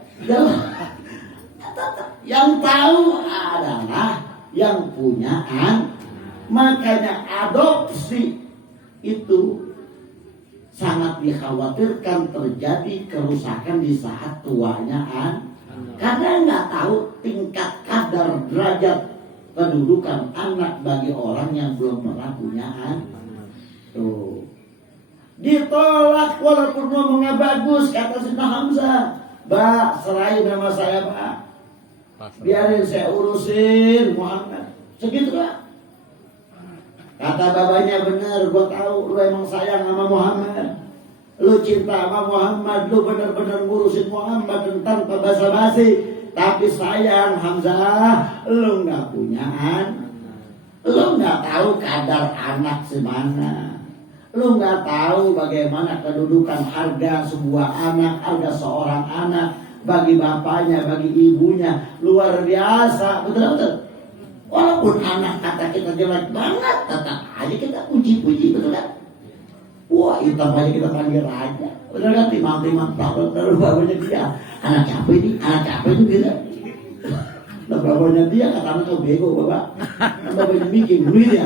Yang tahu adalah yang punya anak. Makanya adopsi itu sangat dikhawatirkan terjadi kerusakan di saat tuanya anak. Karena nggak tahu tingkat kadar derajat kedudukan anak bagi orang yang belum pernah punya anak. Tuh. Ditolak walaupun ngomongnya bagus, kata Sayyidina Hamzah. Mbak, serahin nama saya, Pak. Biarin saya urusin Muhammad. Segitu lah. Kata babanya benar, gue tahu lu emang sayang sama Muhammad. Lu cinta sama Muhammad, lu benar-benar ngurusin Muhammad dan tanpa basa-basi. Tapi sayang Hamzah, lu nggak punya anak. Lu nggak tahu kadar anak semana. Lu nggak tahu bagaimana kedudukan harga sebuah anak, harga seorang anak bagi bapaknya, bagi ibunya luar biasa, betul-betul. Walaupun anak kata kita jelek banget, tetap aja kita puji-puji, betul kan? Wah, hitam aja kita panggil raja. Betul kan? Timang-timang tahu bapaknya dia. Anak siapa ini? Anak siapa itu gitu. Nah, bapaknya dia kata anak kau bego, bapak. Nah, bapaknya bikin duit ya.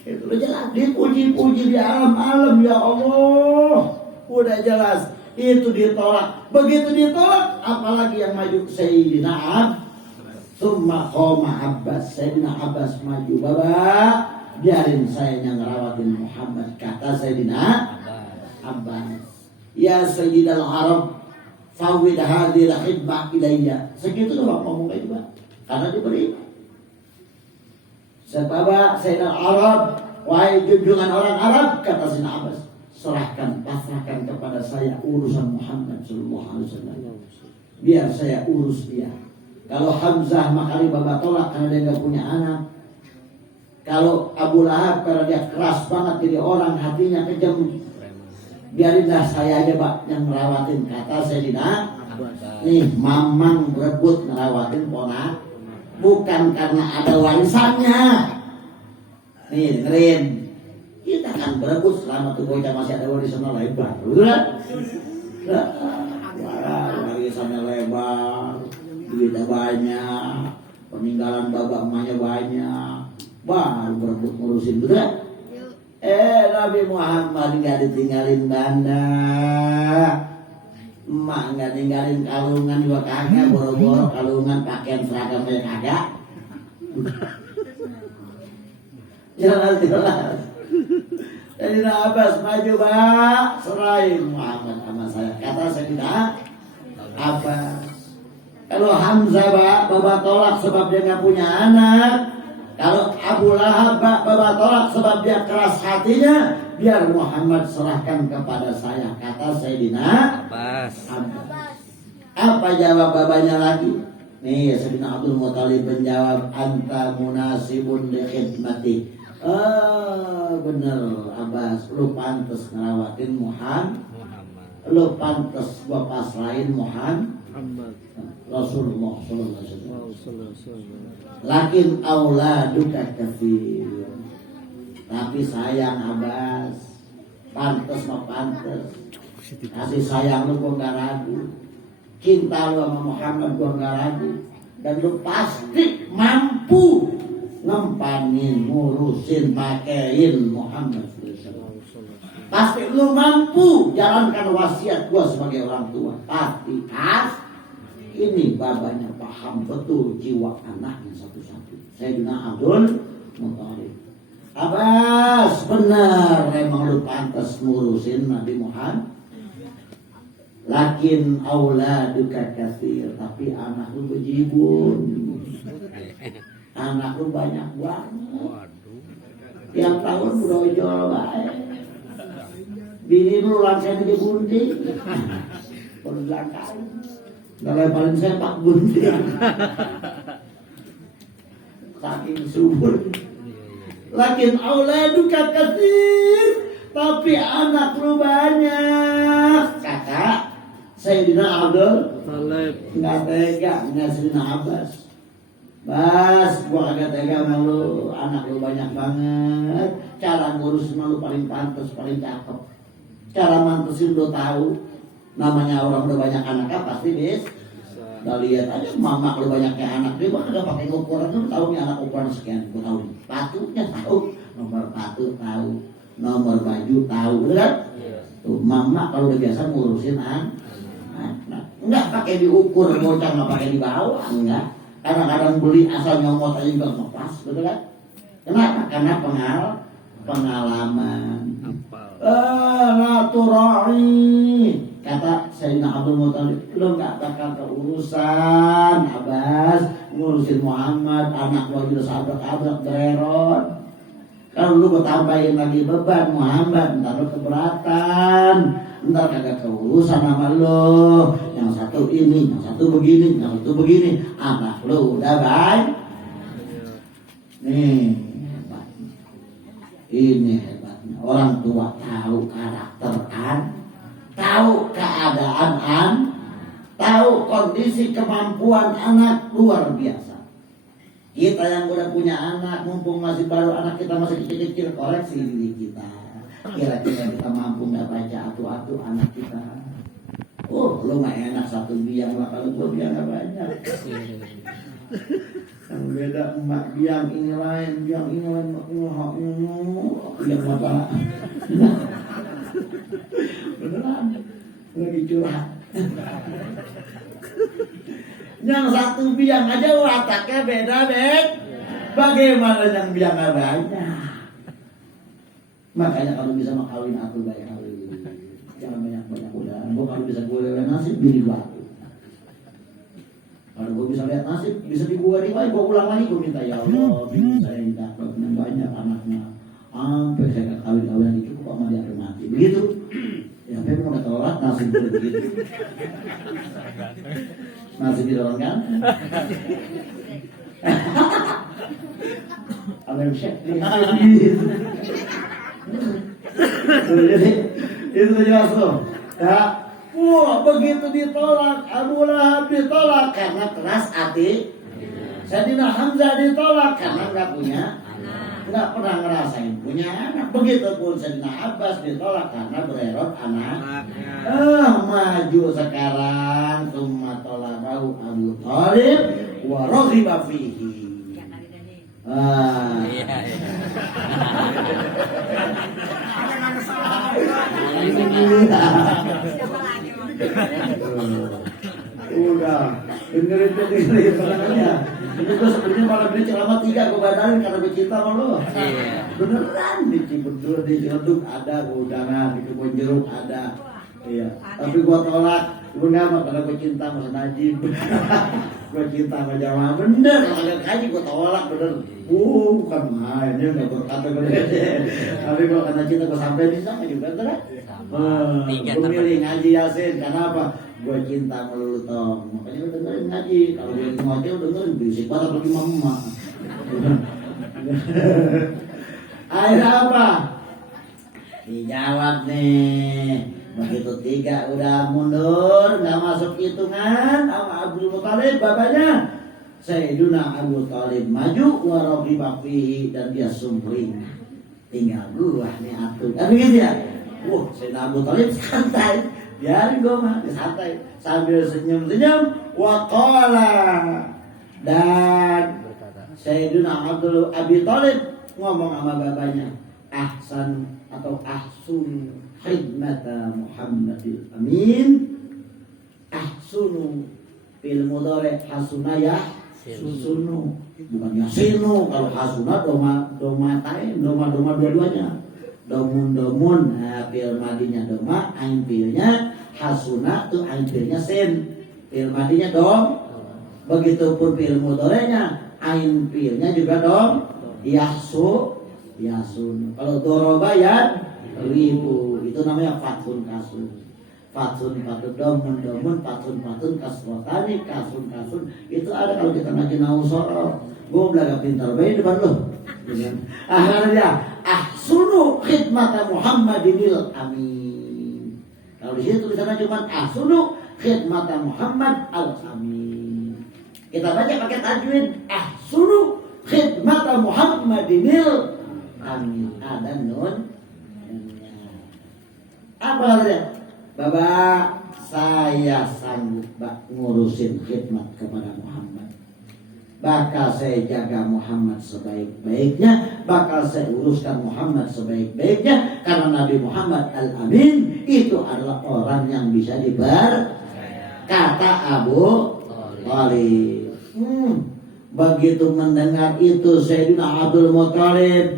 Itu jelas dipuji-puji di alam-alam, ya Allah. Udah jelas itu ditolak. Begitu ditolak, apalagi yang maju Sayyidina Summa qoma Abbas. Sayyidina Abbas maju, bapak biarin saya yang ngerawatin Muhammad. Kata Sayyidina Abbas, ya Sayyidal Arab fawwid hadhil khidmah ilayya. Segitu doang ngomong kayak juga karena diberi. Sebab Sayyidal Arab, wahai junjungan orang Arab, kata Sayyidina Abbas, serahkan, pasrahkan kepada saya urusan Muhammad sallallahu alaihi wasallam. Biar saya urus dia. Kalau Hamzah makali bapak tolak karena dia nggak punya anak. Kalau Abu Lahab karena dia keras banget jadi orang, hatinya kejam. Biarinlah saya aja pak yang ngerawatin. Kata Sayyidina, nih mamang berebut ngerawatin ponak, bukan karena ada warisannya. Nih dengerin, kita kan berebut selama tuh bocah masih ada warisannya lebar, betul kan? Warisannya lebar, duitnya banyak, peninggalan bapak emaknya banyak, baru berebut ngurusin, betul kan? Nabi Muhammad gak ditinggalin banda, emak gak tinggalin kalungan juga kagak, boro-boro kalungan pakaian seragam kayak kagak. Jelas. Sayyidina Abbas maju, pak, serahin Muhammad sama saya. Kata Sayyidina Abbas, kalau Hamzah bapak tolak sebab dia gak punya anak. Kalau Abu Lahab bapak tolak sebab dia keras hatinya, biar Muhammad serahkan kepada saya. Kata Sayyidina Abbas. Apa jawab babanya lagi? Nih Sayyidina Abdul Muthalib menjawab, anta munasibun li khidmati. Bener Abbas, lu pantas ngerawatin Muhammad. Lu pantas gua pasrahin Muhammad. Rasulullah sallallahu alaihi wasallam. Lakin auladuka katsir. Tapi sayang Abbas, pantas mah pantas. Kasih sayang lu gua enggak ragu. Cinta lu sama Muhammad gua enggak ragu. Dan lu pasti mampu ngempanin, ngurusin, pakein Muhammad. Pasti lu mampu jalankan wasiat gua sebagai orang tua. Pasti ini babanya paham betul jiwa anaknya satu-satu. Sayyidina Abdul Muthalib. Abbas, benar emang lu pantas ngurusin Nabi Muhammad. Lakin auladuka katsir, tapi anak lu bejibun. Anak lu banyak banget. Waduh. Tiap tahun brojol bae. Bini lu langsung di gunting. Perlangkai. Paling sepak gunting. Saking subur. Lakin auladuka katsir, tapi anak lu banyak. Kakak Sayyidina Abdul Talib. nggak tega ngasihin Abbas. Bas, gua kagak tega sama lu, anak lu banyak banget. Cara ngurus lu paling pantas, paling cakep. Cara mantesin lu tahu. Namanya orang udah banyak anaknya pasti bis. Udah lihat aja mama lu banyaknya anak dia, gua kagak pakai ukuran, lu tahu nih anak ukuran sekian, gua tahu. Patunya tahu, nomor patu tahu, nomor baju tahu, betul kan? Tuh, mama kalau udah biasa ngurusin anak. Enggak pakai diukur, bocah nggak pakai dibawa, enggak. Kadang-kadang beli asal nyomot aja juga nggak pas, betul kan? Kenapa? Karena pengalaman. Naturai. Kata Sayyidina Abdul Muthalib, lo nggak bakal keurusan, Abbas, ngurusin Muhammad, anak lo juga sabrak-sabrak bererot. Kalau lu tambahin lagi beban Muhammad, ntar lu keberatan, ntar kagak keurusan sama lo. Yang satu ini, yang satu begini, yang satu begini. Anak lo udah baik. Nih hebatnya. Ini hebatnya. Orang tua tahu karakter tahu keadaan tahu kondisi kemampuan anak, luar biasa. Kita yang udah punya anak, mumpung masih baru, anak kita masih kecil-kecil, koreksi diri kita. Kira-kira kita mampu nggak baca atu-atu anak kita? Oh, lu nggak enak satu biang lah, kalau gua biang nggak banyak. Yang beda emak biang ini lain, biang ini lain, biang apa? Beneran, lagi curhat. Yang satu biang aja wataknya beda, Bek. Bagaimana yang biangnya banyak? Makanya kalau bisa mah kawin aku baik kawin. Jangan banyak-banyak udah. Gua kalau bisa gue lewat nasib bini batu. Kalau gue bisa lihat nasib, bisa di gua ulang lagi, gue minta ya Allah, bini saya minta yang banyak anaknya. Sampai saya kawin-kawin lagi cukup sama dia mati. Begitu. Ya, tapi mau telat nasib begitu. Nasib didorong kan? Amin Syekh. Jadi itu jelas loh. Ya, wah begitu ditolak, Abu Lahab ditolak karena keras hati. Sayyidina Hamzah ditolak karena nggak pernah ngerasain punya anak. Begitupun Sayyidina Abbas ditolak karena bererot anak. Maju sekarang summa tolakahu Abu Thalib wa raghiba fihi. Udah dengerin makanya. Ini gue sebenarnya malam ini ceramah 3 gue batalin karena gue cinta sama lo. Beneran di Cibubur, di Ciledug ada, gue udara, di Kebun Jeruk ada. Iya. Tapi gue tolak. Gue nggak karena gue cinta sama Najib. Gue cinta sama Jamaah. Bener kalau ada kaji gue tolak bener. Bukan main, dia nggak berkata gue. Tapi gue karena cinta gue sampai di sana juga kan? Gue milih ngaji Yasin. Kenapa? Gue cinta sama lu Tong. Makanya lu dengerin ngaji. Kalau gue ngaji lu dengerin berisik banget lagi mama. Akhirnya apa? Dijawab nih. Begitu 3 udah mundur, nggak masuk hitungan sama Abdul Muthalib bapaknya. Sayyiduna Abu Thalib maju warofi bakfihi dan dia sumpring. Tinggal gua nih atuh. Kan begitu ya? Sayyidina Abu Thalib santai. Biarin gua mah santai sambil senyum-senyum waqala. Dan Sayyiduna Abi Thalib ngomong sama bapaknya, ahsan atau ahsun khidmata Muhammadil Amin. Ahsunu fil mudhari hasunaya sunu bukan yasinu. Kalau hasuna doma tain, doma dua-duanya. Domun, nah fi'il madinya doma, ain fi'ilnya hasuna tuh ain fi'ilnya sin. Fi'il madinya dom. Begitupun fi'il mudhari'nya ain fi'ilnya juga dom. Yasun. Kalau doroba ya ribu, itu namanya fathun kasun. Fathun domun fathun kasrotani kasun. Itu ada kalau kita ngaji nahwu sorof. Gue belaga pintar baik depan lo. Akhirnya ahsunu khidmata Muhammadinil amin. Kalau di sini tulisannya cuma ahsunu khidmata Muhammad al amin. Kita baca pakai tajwid ahsunu khidmata Muhammadinil amin. Ada nun. Apa artinya? Bapak, saya sanggup ngurusin khidmat kepada Muhammad. Bakal saya jaga Muhammad sebaik-baiknya, bakal saya uruskan Muhammad sebaik-baiknya, karena Nabi Muhammad Al-Amin itu adalah orang yang bisa kata Abu Thalib. Begitu mendengar itu Sayyidina Abdul Muthalib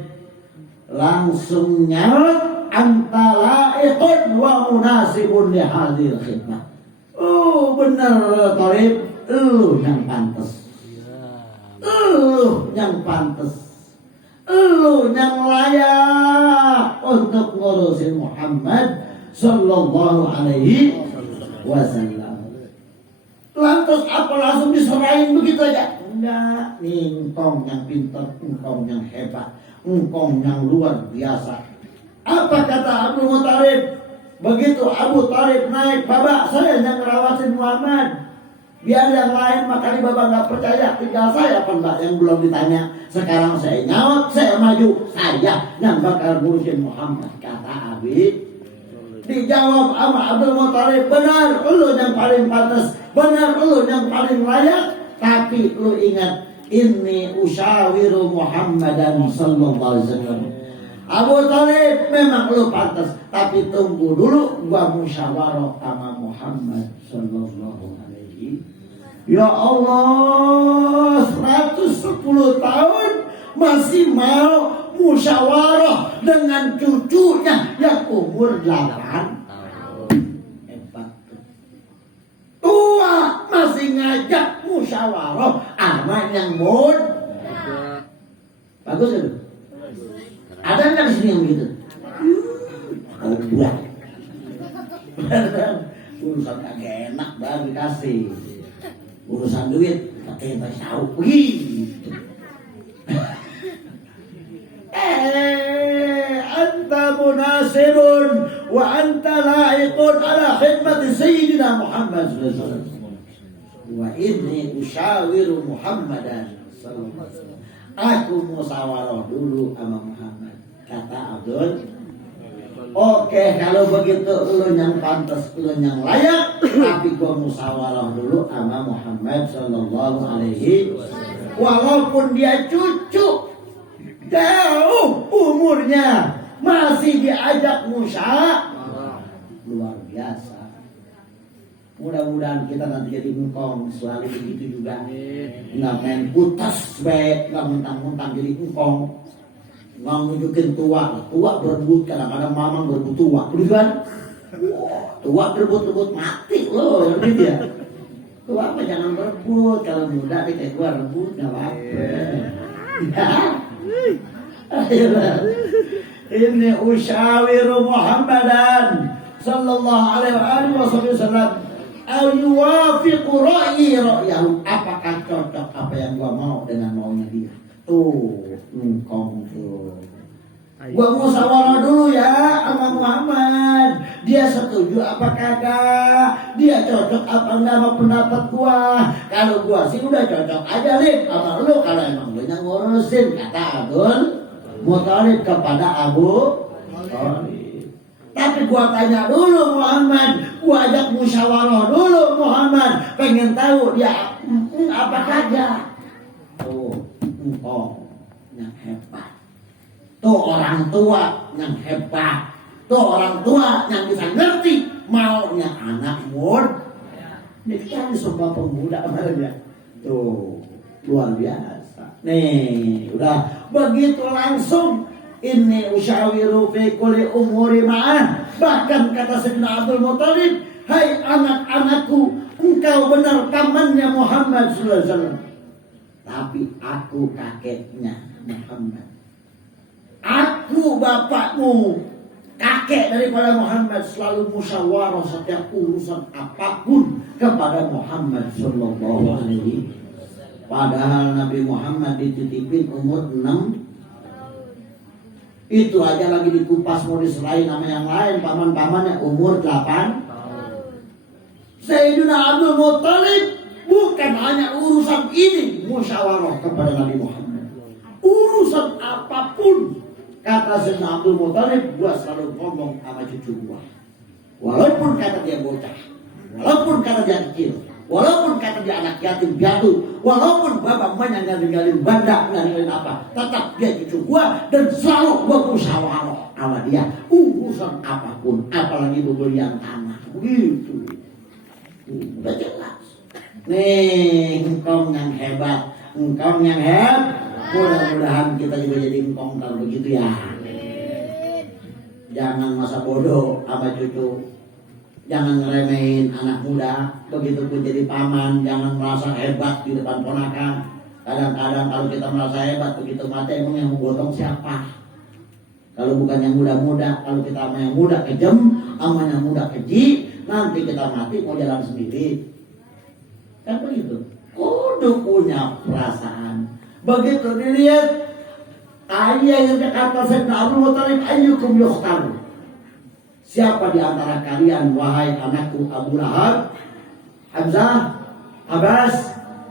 langsung nyaut, antara ikut wa munasibun li hadhil khidmah. Oh benar Thalib, lu yang pantas. Lu yang pantas, lu yang layak untuk ngurusin Muhammad sallallahu alaihi wasallam. Lantas apa langsung diserahin begitu aja? Enggak, nih engkong yang pintar, engkong yang hebat, engkong yang luar biasa. Apa kata Abu Muthalib? Begitu Abu Thalib naik, Bapak saya yang ngerawatin Muhammad. Biar yang lain makanya Bapak nggak percaya, tinggal saya Pak yang belum ditanya. Sekarang saya nyaut, saya maju, saya yang bakal ngurusin Muhammad. Kata Abi. Dijawab sama Abdul Muthalib, benar lu yang paling pantas, benar lu yang paling layak. Tapi lu ingat, inni usyawiru Muhammadan sallallahu alaihi wasallam. Abu Thalib memang lu pantas, tapi tunggu dulu gua musyawarah sama Muhammad sallallahu alaihi. Ya Allah, 110 tahun masih mau musyawarah dengan cucunya yang umur 8 tahun. Hebat. Tua masih ngajak musyawarah sama yang muda. Bagus itu. Ada nggak di sini yang begitu? Buat. Urusan agak enak baru dikasih. Urusan duit pakai tahu begitu. Anta munasibun wa anta la'iqun ala khidmati Sayyidina Muhammad sallallahu alaihi wasallam. Wa inni usyawiru Muhammadan sallallahu alaihi wasallam. Aku musyawarah dulu sama Muhammad. Kata Abdul, oke, kalau begitu lu yang pantas, lu yang layak, tapi gua musyawarah dulu sama Muhammad sallallahu alaihi wasallam. Walaupun dia cucu, jauh umurnya, masih diajak musyawarah. Luar biasa. Mudah-mudahan kita nanti jadi engkong selalu begitu juga. Nggak main putas baik, nggak mentang-mentang jadi engkong. Nggak nunjukin tua berebut, kadang-kadang mamang berebut tua, begitu kan? Tua berebut mati loh, gitu ya. Tua apa jangan berebut, kalau muda nih kayak gua rebut nggak apa-apa. Ini usyawiru Muhammadan sallallahu alaihi wasallam. Al-yuwafiqu ra'yahu. Apakah cocok apa yang gua mau dengan maunya dia? Tuh, engkong tuh. Gua musyawarah dulu ya sama Muhammad. Dia setuju apa kagak? Dia cocok apa enggak sama pendapat gua? Kalau gua sih udah cocok aja Lip sama lu kalau emang lu yang ngurusin, kata Abdul Muthalib kepada Abu Thalib. Tapi gua tanya dulu Muhammad, gua ajak musyawarah dulu Muhammad, pengen tahu dia apa kagak. Tuh, engkau yang hebat. Tuh orang tua yang hebat. Tuh orang tua yang bisa ngerti maunya anak muda. Ini kan semua pemuda malahnya. Tuh, luar biasa. Nih, udah begitu langsung. Ini usyawiru fi kulli umuri ma'ah. Bahkan kata Sayyidina Abdul Muthalib, hai anak-anakku, engkau benar pamannya Muhammad sallallahu alaihi wasallam. Tapi aku kakeknya Muhammad. Aku bapakmu, kakek daripada Muhammad, selalu musyawarah setiap urusan apapun kepada Muhammad sallallahu alaihi wasallam. Padahal Nabi Muhammad dititipin umur 6. Itu aja lagi dikupas mau diserahin sama yang lain, paman-pamannya umur 8. Sayyidina Abdul Muthalib bukan hanya urusan ini musyawarah kepada Nabi Muhammad. Urusan apapun, kata Sayyidina Abdul Muthalib, gua selalu ngomong sama cucu gua. Walaupun kata dia bocah, walaupun kata dia kecil, walaupun kata dia anak yatim piatu, walaupun bapak emaknya nggak ninggalin banda, nggak ninggalin apa, tetap dia cucu gua dan selalu gua musyawarah sama dia urusan apapun, apalagi pembelian tanah. Begitu. Udah jelas. Nih, engkong yang hebat, engkong yang hebat. Mudah-mudahan kita juga jadi engkong kalau begitu ya. Jangan masa bodoh sama cucu. Jangan ngeremehin anak muda. Begitupun jadi paman, jangan merasa hebat di depan ponakan. Kadang-kadang kalau kita merasa hebat, begitu mati emang yang menggotong siapa? Kalau bukan yang muda-muda, kalau kita sama yang muda kejem, sama yang muda keji, nanti kita mati mau jalan sendiri. Kan begitu. Kudu punya perasaan. Begitu dilihat ayah yang kata Sayyidina Abdul Muthalib, ayyukum yukhtar. Siapa di antara kalian wahai anakku Abu Lahab, Hamzah, Abbas,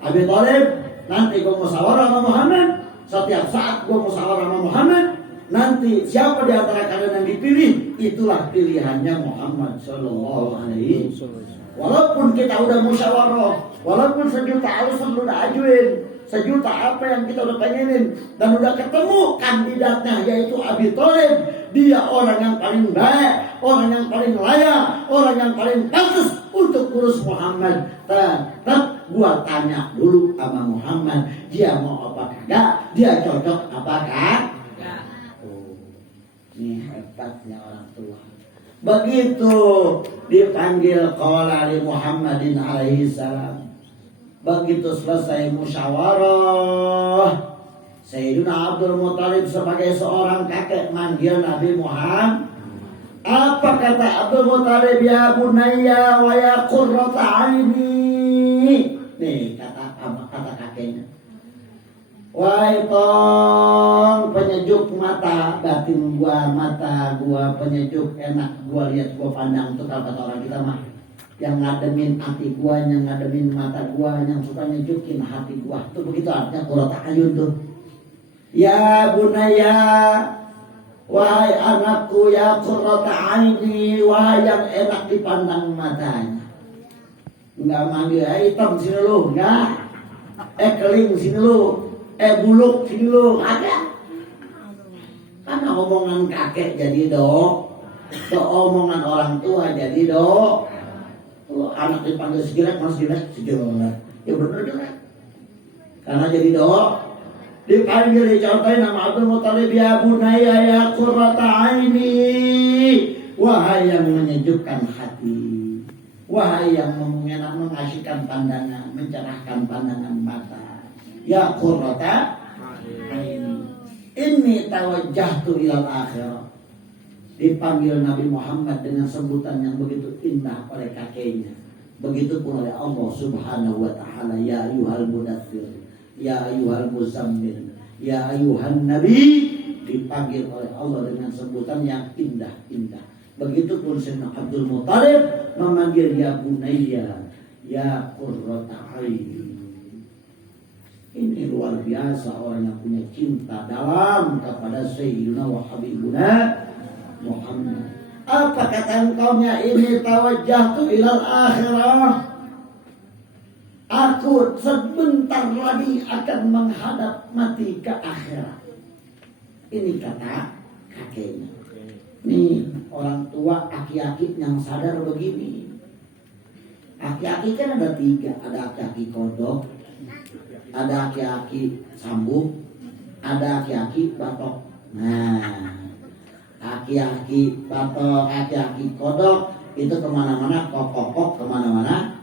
Abi Thalib, nanti gua musyawarah sama Muhammad. Setiap saat gua musyawarah sama Muhammad. Nanti siapa di antara kalian yang dipilih, itulah pilihannya Muhammad sallallahu alaihi wasallam. Walaupun kita udah musyawarah, walaupun sejuta alasan udah ajuin, sejuta apa yang kita udah pengenin, dan udah ketemu kandidatnya yaitu Abi Thalib, dia orang yang paling baik, orang yang paling layak, orang yang paling pantas untuk urus Muhammad. Tetap gua tanya dulu sama Muhammad, dia mau apa kagak, dia cocok apa kagak. Ini hebatnya orang tua. Begitu dipanggil qala li Muhammadin alaihi salam. Begitu selesai musyawarah, Sayyidina Abdul Muthalib sebagai seorang kakek manggil Nabi Muhammad. Apa kata Abdul Muthalib? Ya bunayya wa ya qurrata aini. Nih kata kakeknya. Wahai tong penyejuk mata batin gua, mata gua penyejuk enak gua lihat gua pandang tuh kalau kata orang kita mah, yang ngademin hati gua, yang ngademin mata gua, yang suka nyejukin hati gua tuh begitu artinya qurrata ayun tuh. Ya bunaya, wahai anakku, ya qurrata aini, wahai yang enak dipandang matanya. Enggak manggil hitam sini lu, enggak. Keling sini lu. Buluk sini lu, ada. Karena omongan kakek jadi dok, omongan orang tua jadi dok. Kalau anak dipanggil sejelek, mas jelek, sejelek. Ya bener jelek. Karena jadi dok. Dipanggil dicontohin nama Abdul Muthalib, ya bunaya ya qurrata aini, wahai yang menyejukkan hati, wahai yang mengasihkan pandangan, mencerahkan pandangan mata. Ya qurrata aini, inni tawajjahtu ilal akhirah. Dipanggil Nabi Muhammad dengan sebutan yang begitu indah oleh kakeknya. Begitupun oleh Allah Subhanahu wa taala, ya ayyuhal mudaththir, ya ayyuhal muzammil, ya ayyuhan nabi. Dipanggil oleh Allah dengan sebutan yang indah-indah. Begitupun Sayyidina Abdul Muthalib memanggil ya bunayya, ya qurrata aini. Ini luar biasa orang yang punya cinta dalam kepada Sayyidina wa Habibuna Muhammad. Apa kata engkaunya? Ini tawajjahtu ilal akhirah. Aku sebentar lagi akan menghadap mati ke akhirat. Ini kata kakeknya. Nih orang tua aki-aki yang sadar begini. Aki-aki kan ada 3, ada aki-aki kodok, ada aki-aki sambuk, ada aki-aki batok. Nah, aki-aki batok, aki-aki kodok itu kemana-mana, kok kemana-mana,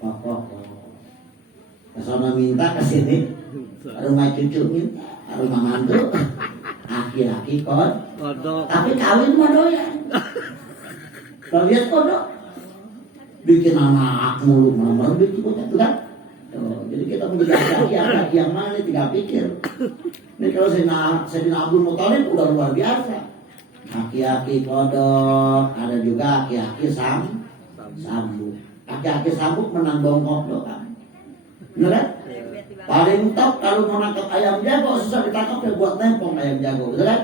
kok. Kesana minta, kesini rumah cucu minta, rumah mantu, aki-aki kodok. Tapi kawin mah doyan. Kalau lihat kodok, bikin anak mulu, malam bikin kodok tuh kan. Jadi kita menjadi aki-aki yang mana tidak pikir. Ini kalau saya Abdul Muthalib udah luar biasa. Aki-aki kodok, ada juga aki-aki sambuk. Aki-aki sambuk menang bongkok doang. Bener kan? Paling top kalau mau nangkap ayam jago susah ditangkap ya buat nempong ayam jago, bener kan?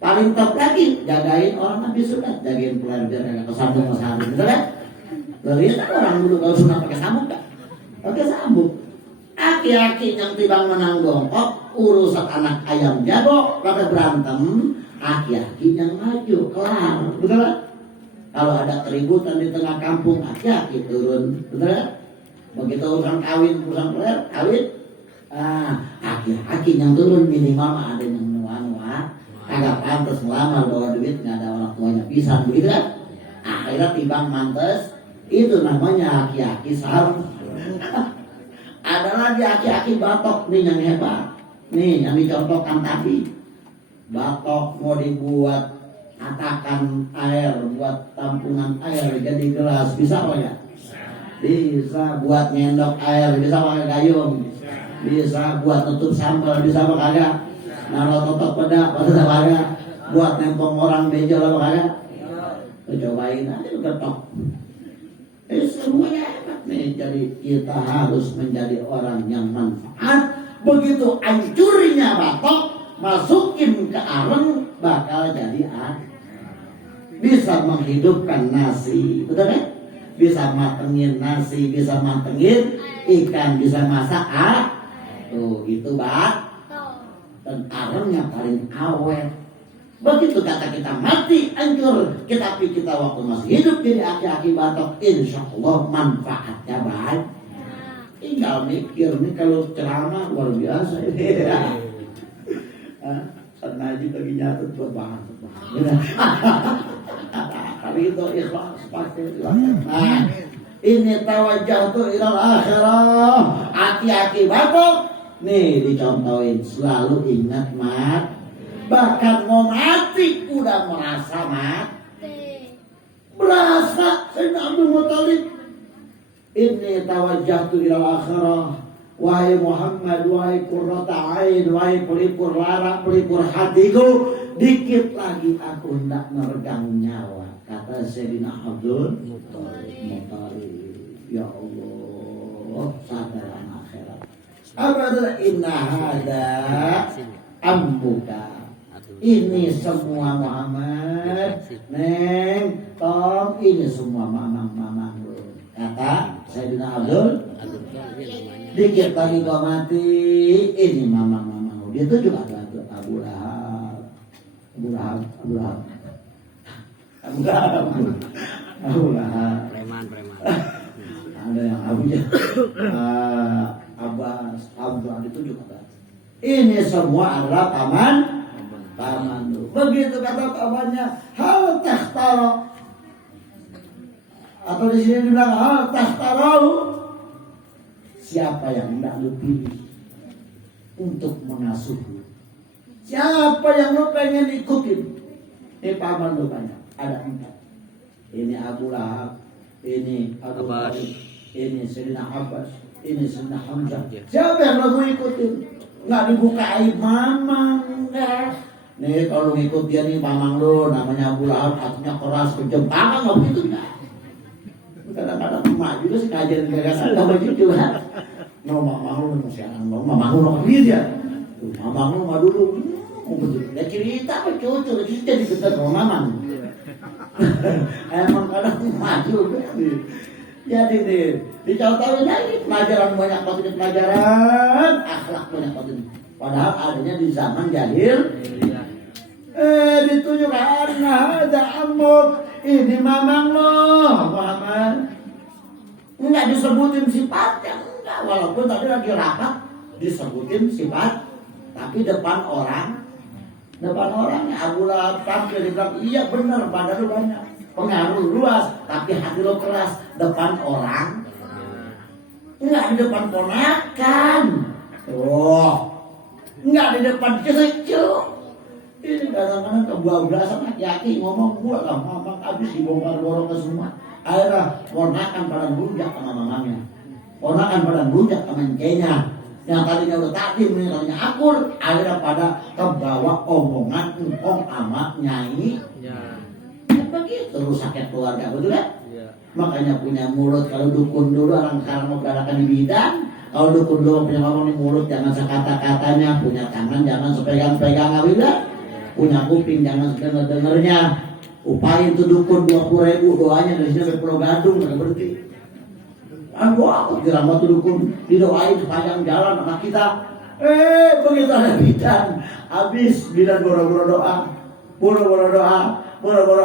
Paling top lagi jagain orang habis sunat, jagain pelan biar nggak kesambung kesambung, bener kan? Lihat orang dulu kalau sunat pakai sambuk kan? Pakai sambuk. Aki-aki yang tidak menang bongkok urusan anak ayam jago pada berantem, aki-aki yang maju kelar, bener kan? Kalau ada keributan di tengah kampung, aki-aki turun, bener kan? Begitu urusan kawin, urusan peler, kawin, aki-aki yang turun minimal ada yang nuan-nuan, agak pantas ngelamar bawa duit, nggak ada orang tuanya pisah, begitu kan? Akhirnya timbang mantes, itu namanya aki-aki sarung. Ada lagi aki-aki batok nih yang hebat, nih yang dicontohkan tadi, batok mau dibuat atakan air, buat tampungan air jadi gelas, bisa apa ya? Bisa buat nyendok air, bisa pakai gayung, bisa buat nutup sambal, bisa apa kagak? Naruh totok peda, bisa kagak? Buat nempong orang benjol apa kagak? Cobain aja lu ketok. Semuanya hebat nih. Jadi kita harus menjadi orang yang manfaat. Begitu hancurnya batok, masukin ke areng bakal jadi bisa menghidupkan nasi, betul kan? Bisa matengin nasi, bisa matengin ikan, bisa masak tuh itu dan aremnya paling awet. Begitu kata kita mati hancur, tapi kita waktu masih hidup jadi aki-aki batok, insya Allah manfaatnya baik. Tinggal mikir nih kalau ceramah luar biasa ini. Sengaja lagi nyatet buat bahan. Tapi itu ikhlas pasti. Ini tawajjah tu ilal akhirah. Aki-aki batok nih dicontohin, selalu ingat bahkan mau mati udah merasa berasa Sayyidina Abdul Muthalib. Ini tawajjah tu ilal akhirah. Wahai Muhammad, wahai qurrata ain, wahai pelipur lara, pelipur hatiku, dikit lagi aku hendak meregang nyawa, kata Sayyidina Abdul Muthalib. Ya Allah, sadaran akhirat. Apa adalah inna hada ambuka. Ini semua Muhammad, Neng, Tom, ini semua mamang-mamang lu. Kata Sayyidina Abdul, dikit lagi kau mati, ini mamang-mamang lu. Dia itu juga ada Abu Lahab. Preman. Ada yang Abunya. Abbas, Abdul itu juga ada. Ini semua adalah paman lu. Begitu kata pamannya, hal tahtaro. Atau di sini dibilang hal tahtarau. Siapa yang hendak lu pilih untuk mengasuhmu? Siapa yang lu pengen ikutin? Ini paman lu banyak, ada 4. Ini Abu Lahab, ini Abu Bakar, ini Sayyidina Abbas, ini Sayyidina Hamzah. Siapa yang lu ikutin? Nggak dibuka aib mamang, enggak. Nih kalau ngikut dia nih mamang lu, namanya Abu Lahab, hatinya keras, kejam, nggak begitu enggak. Kadang-kadang emak juga sih kajian gagasan sama cucu kan. Mau mamang lu masih anak mamang lu mau dia. Mamang lu mah dulu ya cerita apa cucu, cerita di dekat sama mamang. Emang kadang maju kan. Jadi nih, dicontohin lagi pelajaran banyak banget, pelajaran akhlak banyak banget. Padahal adanya di zaman jahil. Ditunjukkan ada amuk, ini mamang lo Muhammad. Enggak disebutin sifatnya, enggak. walaupun tadi lagi rapat disebutin sifat, tapi depan orangnya Abu Lahab tampil dibilang iya benar badan lu banyak, pengaruh luas, tapi hati lu keras depan orang, enggak di depan ponakan, enggak di depan cucu. Ini kadang-kadang kebablasan laki-laki ngomong gua lah mamang habis dibongkar borong ke semua. Akhirnya ponakan pada rujak sama mamangnya, ponakan pada rujak sama encenya. Yang tadinya udah takdim, yang tadinya akur, akhirnya pada kebawa omongan engkong sama nyai. Ya. Begitu rusaknya keluarga, betul ya? Ya. Makanya punya mulut, kalau dukun dulu orang sekarang mau beradakan di bidang. Kalau dukun dulu punya ngomong di mulut jangan sekata-katanya, punya tangan jangan sepegang-pegang abida, punya kuping jangan sedenger-dengernya. Upayain tuh dukun 20.000 doanya dari sini sampai Pulau Gadung nggak berhenti. Aku kira mau tuh dukun didoain sepanjang jalan anak kita. Begitu ada bidan, habis bidan boro-boro doa, boro-boro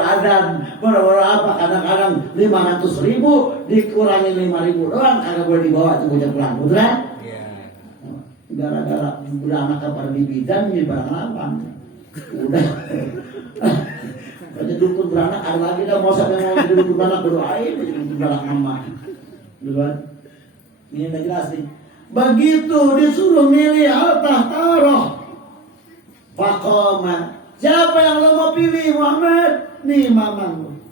azan, boro-boro apa, kadang-kadang 500.000 dikurangi 5.000 doang, kagak boleh dibawa tuh bocah pulang, betul kan? Gara-gara beranak kepada di bidan jadi barang lapang. Udah. Baca dukun beranak ada lagi dah, mau sampai mau jadi dukun beranak berdoain, jadi dukun beranak mama. Duluan. Ini udah jelas nih. Begitu disuruh milih al-tahtaroh faqama. Siapa yang lo mau pilih Muhammad? Nih mamang.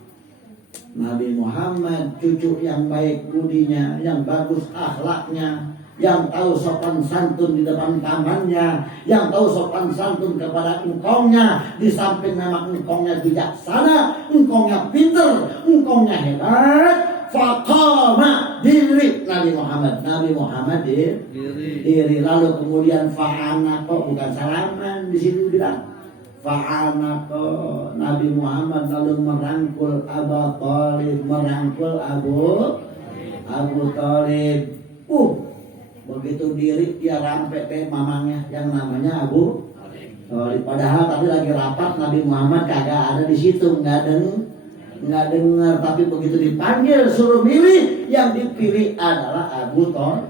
Nabi Muhammad cucu yang baik budinya, yang bagus akhlaknya, yang tahu sopan santun di depan pamannya, yang tahu sopan santun kepada engkongnya, di samping memang engkongnya bijaksana, engkongnya pinter, engkongnya hebat. Faqama diri Nabi Muhammad diri. Lalu kemudian fa'ana kok bukan salaman di sini bilang fa'ana kok Nabi Muhammad lalu merangkul Abu Thalib, merangkul Abu Thalib. Begitu diri dia rampek ke mamangnya yang namanya Abu Thalib. Padahal tadi lagi rapat Nabi Muhammad kagak ada di situ, nggak dengar, tapi begitu dipanggil suruh milih, yang dipilih adalah Abu Thalib.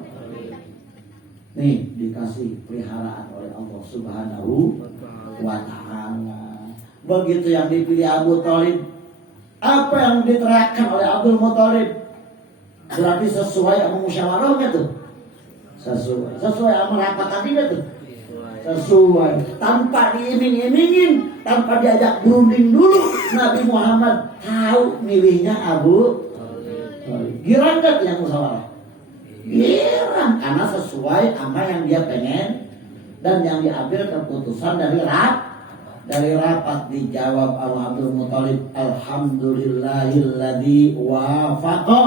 Nih dikasih peliharaan oleh Allah Subhanahu wa Ta'ala. Begitu yang dipilih Abu Thalib, apa yang diterapkan oleh Abdul Muthalib berarti sesuai sama musyawarahnya tuh, sesuai sama rapat tadi tuh, sesuai, tanpa diiming-imingin, tanpa diajak berunding dulu. Nabi Muhammad tahu milihnya Abu Thalib. Girang gak yang musyawarah? Girang, karena sesuai sama yang dia pengen dan yang diambil keputusan dari rapat. Dijawab Abdul Muthalib, alhamdulillahilladzi wafaqa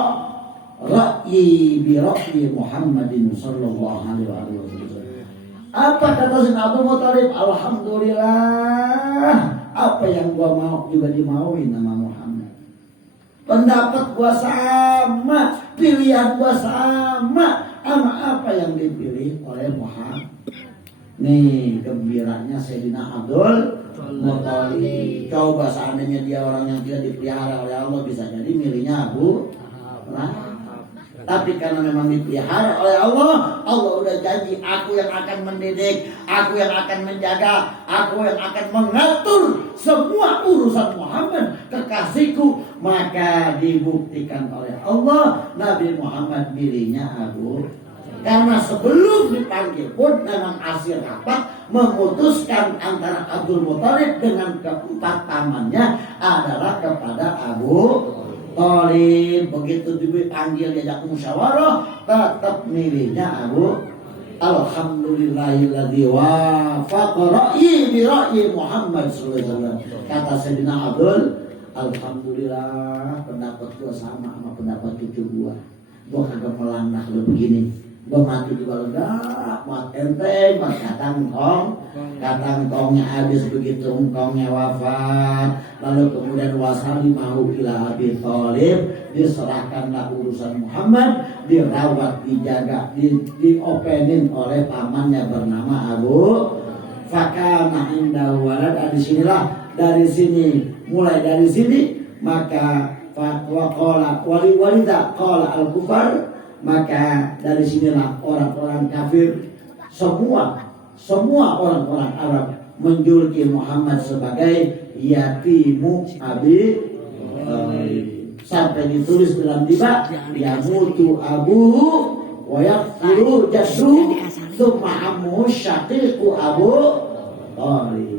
ra'yi bi ra'yi Muhammadin sallallahu alaihi wasallam. Apa kata Sayyidina Abdul Muthalib? Alhamdulillah, apa yang gua mau juga dimauin sama Muhammad. Pendapat gua sama, pilihan gua sama apa yang dipilih oleh Muhammad. Nih gembiranya Sayyidina Abdul Muthalib. Coba seandainya dia orang yang tidak dipelihara oleh Allah, bisa jadi milihnya Abu Lahab. Tapi karena memang dipelihara oleh Allah, Allah udah janji, aku yang akan mendidik, aku yang akan menjaga, aku yang akan mengatur semua urusan Muhammad, kekasihku. Maka dibuktikan oleh Allah, Nabi Muhammad pilihnya Abu. Karena sebelum dipanggil pun memang hasil rapat memutuskan antara Abdul Muthalib dengan keempat pamannya adalah kepada Abu Thalib. Begitu dipanggil diajak musyawarah, tetap milihnya Abu. Alhamdulillahilladzi wafaqa ra'yi bi ra'yi Muhammad sallallahu alaihi wasallam. Kata Sayyidina Abdul, alhamdulillah pendapat gua sama pendapat cucu gua. Gua kagak melandah lu begini. Gua mati juga lega, mat enteng, mat kata engkongnya habis begitu engkongnya wafat. Lalu kemudian wasali mau ila Abi Thalib, diserahkanlah urusan Muhammad, dirawat, dijaga, diopenin oleh pamannya bernama Abu. Fakana indahu walad. Dari sini mulai dari sini maka wa qala walida qala al-kufar Maka dari sinilah orang-orang kafir, semua orang-orang Arab menjuluki Muhammad sebagai yatimu Abi Thalib. Sampai ditulis dalam tiba, yamutu abuhu wa yaqulu jaddu tsumma ammuhu syaqiqu Abu Thalib.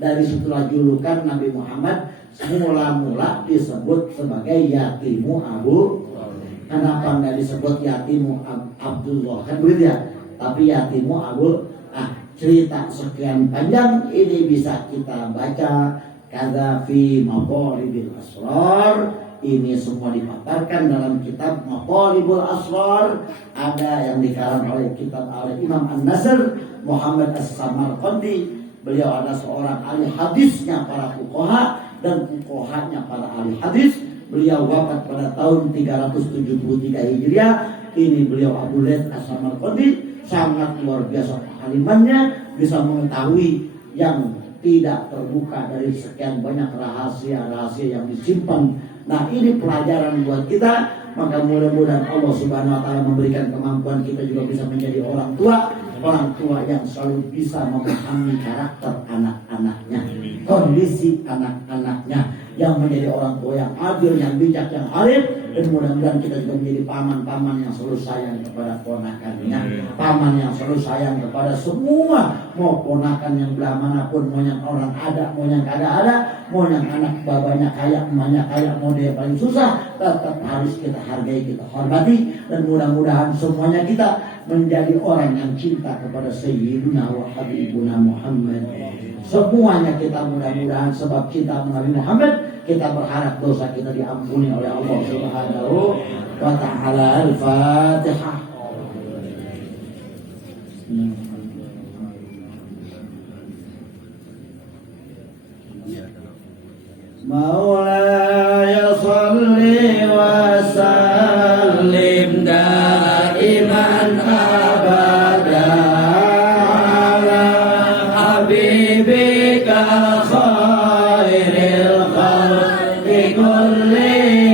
Dari situlah julukan Nabi Muhammad mula-mula disebut sebagai yatimu Abu. Kenapa nggak disebut yatimu Abdullah, kan begitu ya? Tapi yatimu Abu. Cerita sekian panjang ini bisa kita baca kada fi Maqalibul Asrar. Ini semua dipaparkan dalam kitab Maqalibul Asrar. Ada yang dikarang oleh Imam An-Nasr Muhammad As-Samarqandi. Beliau ada seorang ahli hadisnya para fuqaha dan fuqahanya para ahli hadis. Beliau wafat pada tahun 373 Hijriah. Ini beliau Abu Laits As-Samarqandi. Sangat luar biasa kehalimannya, bisa mengetahui yang tidak terbuka dari sekian banyak rahasia-rahasia yang disimpan. Nah, ini pelajaran buat kita. Maka mudah-mudahan Allah Subhanahu wa taala memberikan kemampuan kita juga bisa menjadi orang tua yang selalu bisa memahami karakter anak-anaknya, kondisi anak-anaknya, yang menjadi orang tua yang adil, yang bijak, yang arif. Dan mudah-mudahan kita juga menjadi paman-paman yang selalu sayang kepada ponakannya, paman yang selalu sayang kepada semua, mau ponakan yang belah manapun, mau yang orang ada, mau yang kada ada, mau yang anak babanya kaya, emaknya kaya, mau dia paling susah, tetap harus kita hargai, kita hormati. Dan mudah-mudahan semuanya kita menjadi orang yang cinta kepada Sayyiduna wa Habibuna Muhammad. Semuanya kita mudah-mudahan sebab cinta Nabi Muhammad, kita berharap dosa kita diampuni oleh Allah Subhanahu wa taala. Al-Fatihah. Maulaya shalli wa sallim daiman abada ala habibika khairil khalqi kullihim.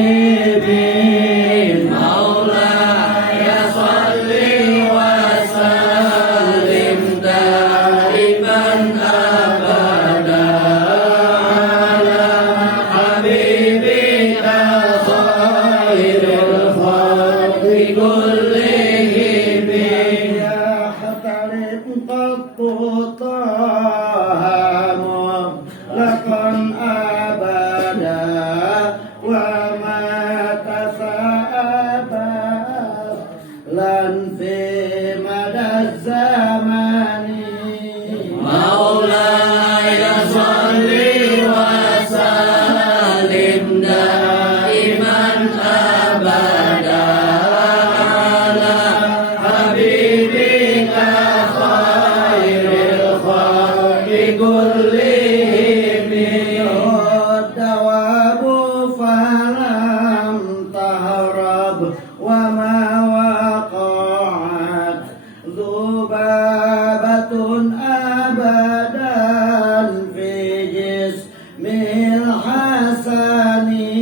Maulaya shalli wa sallim daiman abada ala habibika khairil khalqi kullihim. Ya hatalib qattu tahamu lakan abada wa ma tasa'abah lan fi madaz zamani. Maulaya shalli wa sallim daiman abada ala habibika khairil khalqi kullihim. Dawabu falam tahrab wa ma waqa'at dhubabatun abadan fi jismil hasani.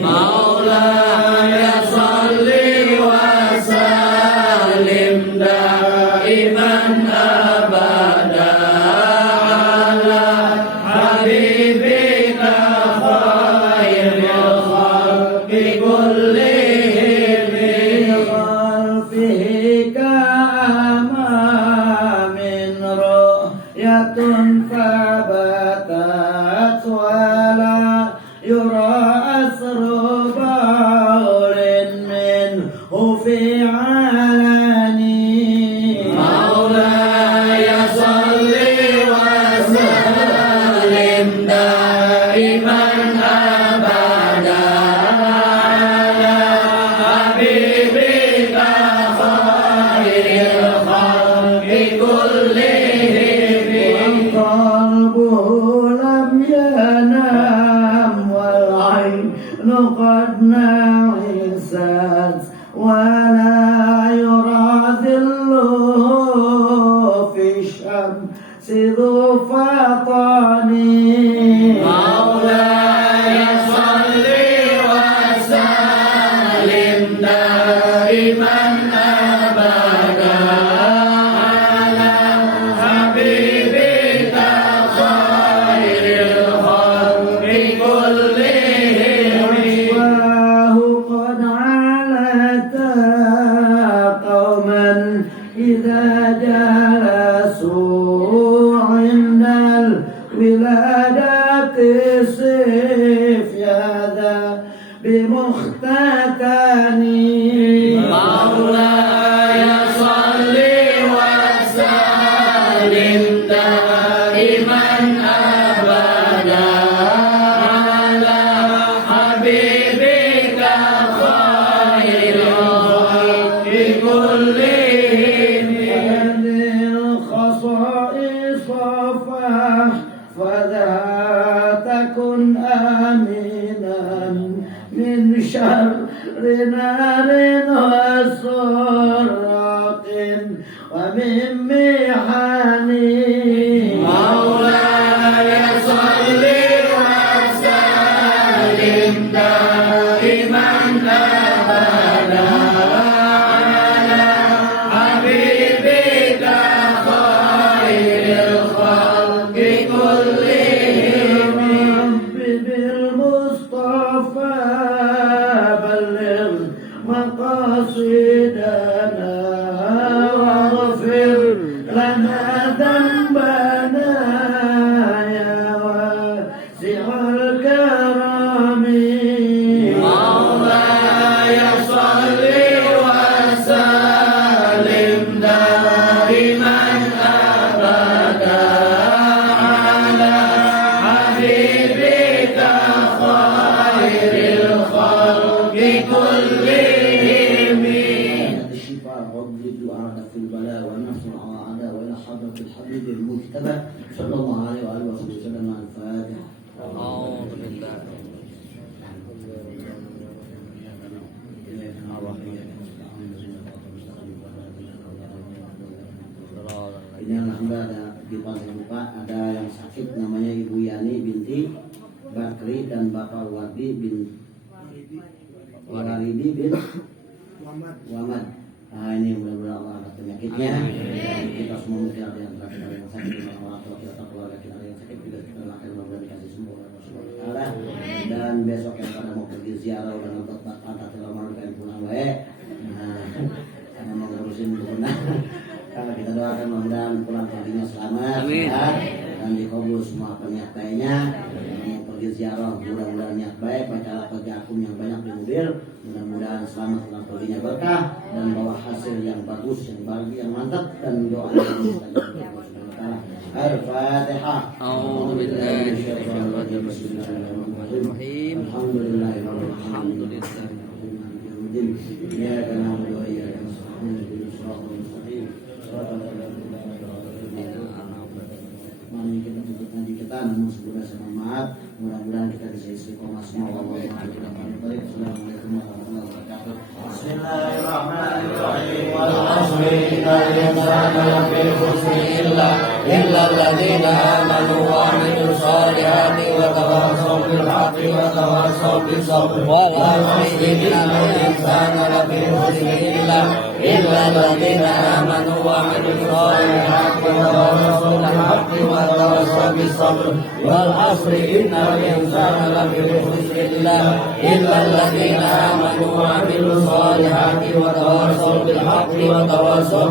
Maulaya shalli wa sallim daiman abada ala habibika khairil khalqi kullihim. Khalfihi ka'ama min ru'yatun fabatat wala yura asru bawlin minhu fi alani. Maulaya shalli wa sallim daiman abada ala habibika khairil khalqi kullihim. Qalbuhu lam yanam wal aynu qad na'isat wala yura dhilluhu fi shamsi dhu fatani. Maulaya shalli wa sallim بمختتني مولاي صل وسلم دائما أبدا على حبيبك خير الخلق كلهم هذه الخصائص فذا تكن آمنا من شر نار وسراق ومن محن مولاي صل وسلم دائما أبدا على حبيبك خير الخلق كلهم بالمصطفى بلغ مقاصدنا واغفر لنا ذنبنا يا واسع الكرم مولاي صل وسلم دائما أبدا على حبيبك خير الخلق كلهم الشفاء رب الدعاء في البلاء والنصر على الأعداء وإلى حضرة الحبيب المجتبى صلى الله عليه وآله وصحبه وسلم مع الفاتحة. أعوذ بالله. Ini alhamdulillah ada di pantai lupa ada yang sakit namanya Ibu Yani binti Bakri dan Bapak Wardi bin Waridi bin Muhammad. Nah ini mudah-mudahan Allah angkat penyakitnya. Dan kita semua mungkin ada yang terakhir ada yang sakit di mana orang tua kita atau keluarga kita ada yang sakit juga kita lakukan mudah-mudahan dikasih sembuh oleh Allah Subhanahu wa Ta'ala. Dan besok yang pada mau pergi ziarah udah nonton angkat telepon kayak pulang baik. Nah karena mau ngurusin benar. Kalau kita doakan mudah-mudahan pulang perginya selamat, sehat, dan dikabul semua niat-niatnya. Mau pergi ziarah mudah-mudahan niat baik, baca pagi akum yang banyak di mobil, mudah-mudahan selamat pulang perginya berkah dan bawa hasil yang bagus, yang bagus, yang mantap dan doa yang mustajab. Al-Fatihah. A'udzu billahi minasyaitonir rajim. Bismillahirrahmanirrahim. Alhamdulillahirabbil alamin. Iyyaka na'budu wa iyyaka nasta'in. Ihdinas siratal mustaqim. Kita tutup nanti kita namun sebelumnya saya mohon maaf, mudah-mudahan kita bisa istiqomah semua. Assalamualaikum warahmatullahi wabarakatuh. Bismillahirrahmanirrahim. Wal 'asri innal insana lafi khusr illa alladziina aamanu wa 'amilus shalihati wa tawassaw bil haqqi wa tawassaw bis sabr. Wal 'asri innal insana lafi khusr illa alladziina aamanu wa 'amilus shalihati wa tawassaw bil haqqi wa tawassaw bis sabr. Wal 'asri innal insana lafi khusr illa alladziina آمنوا وعملوا الصالحات وتواصوا بالحق وتواصوا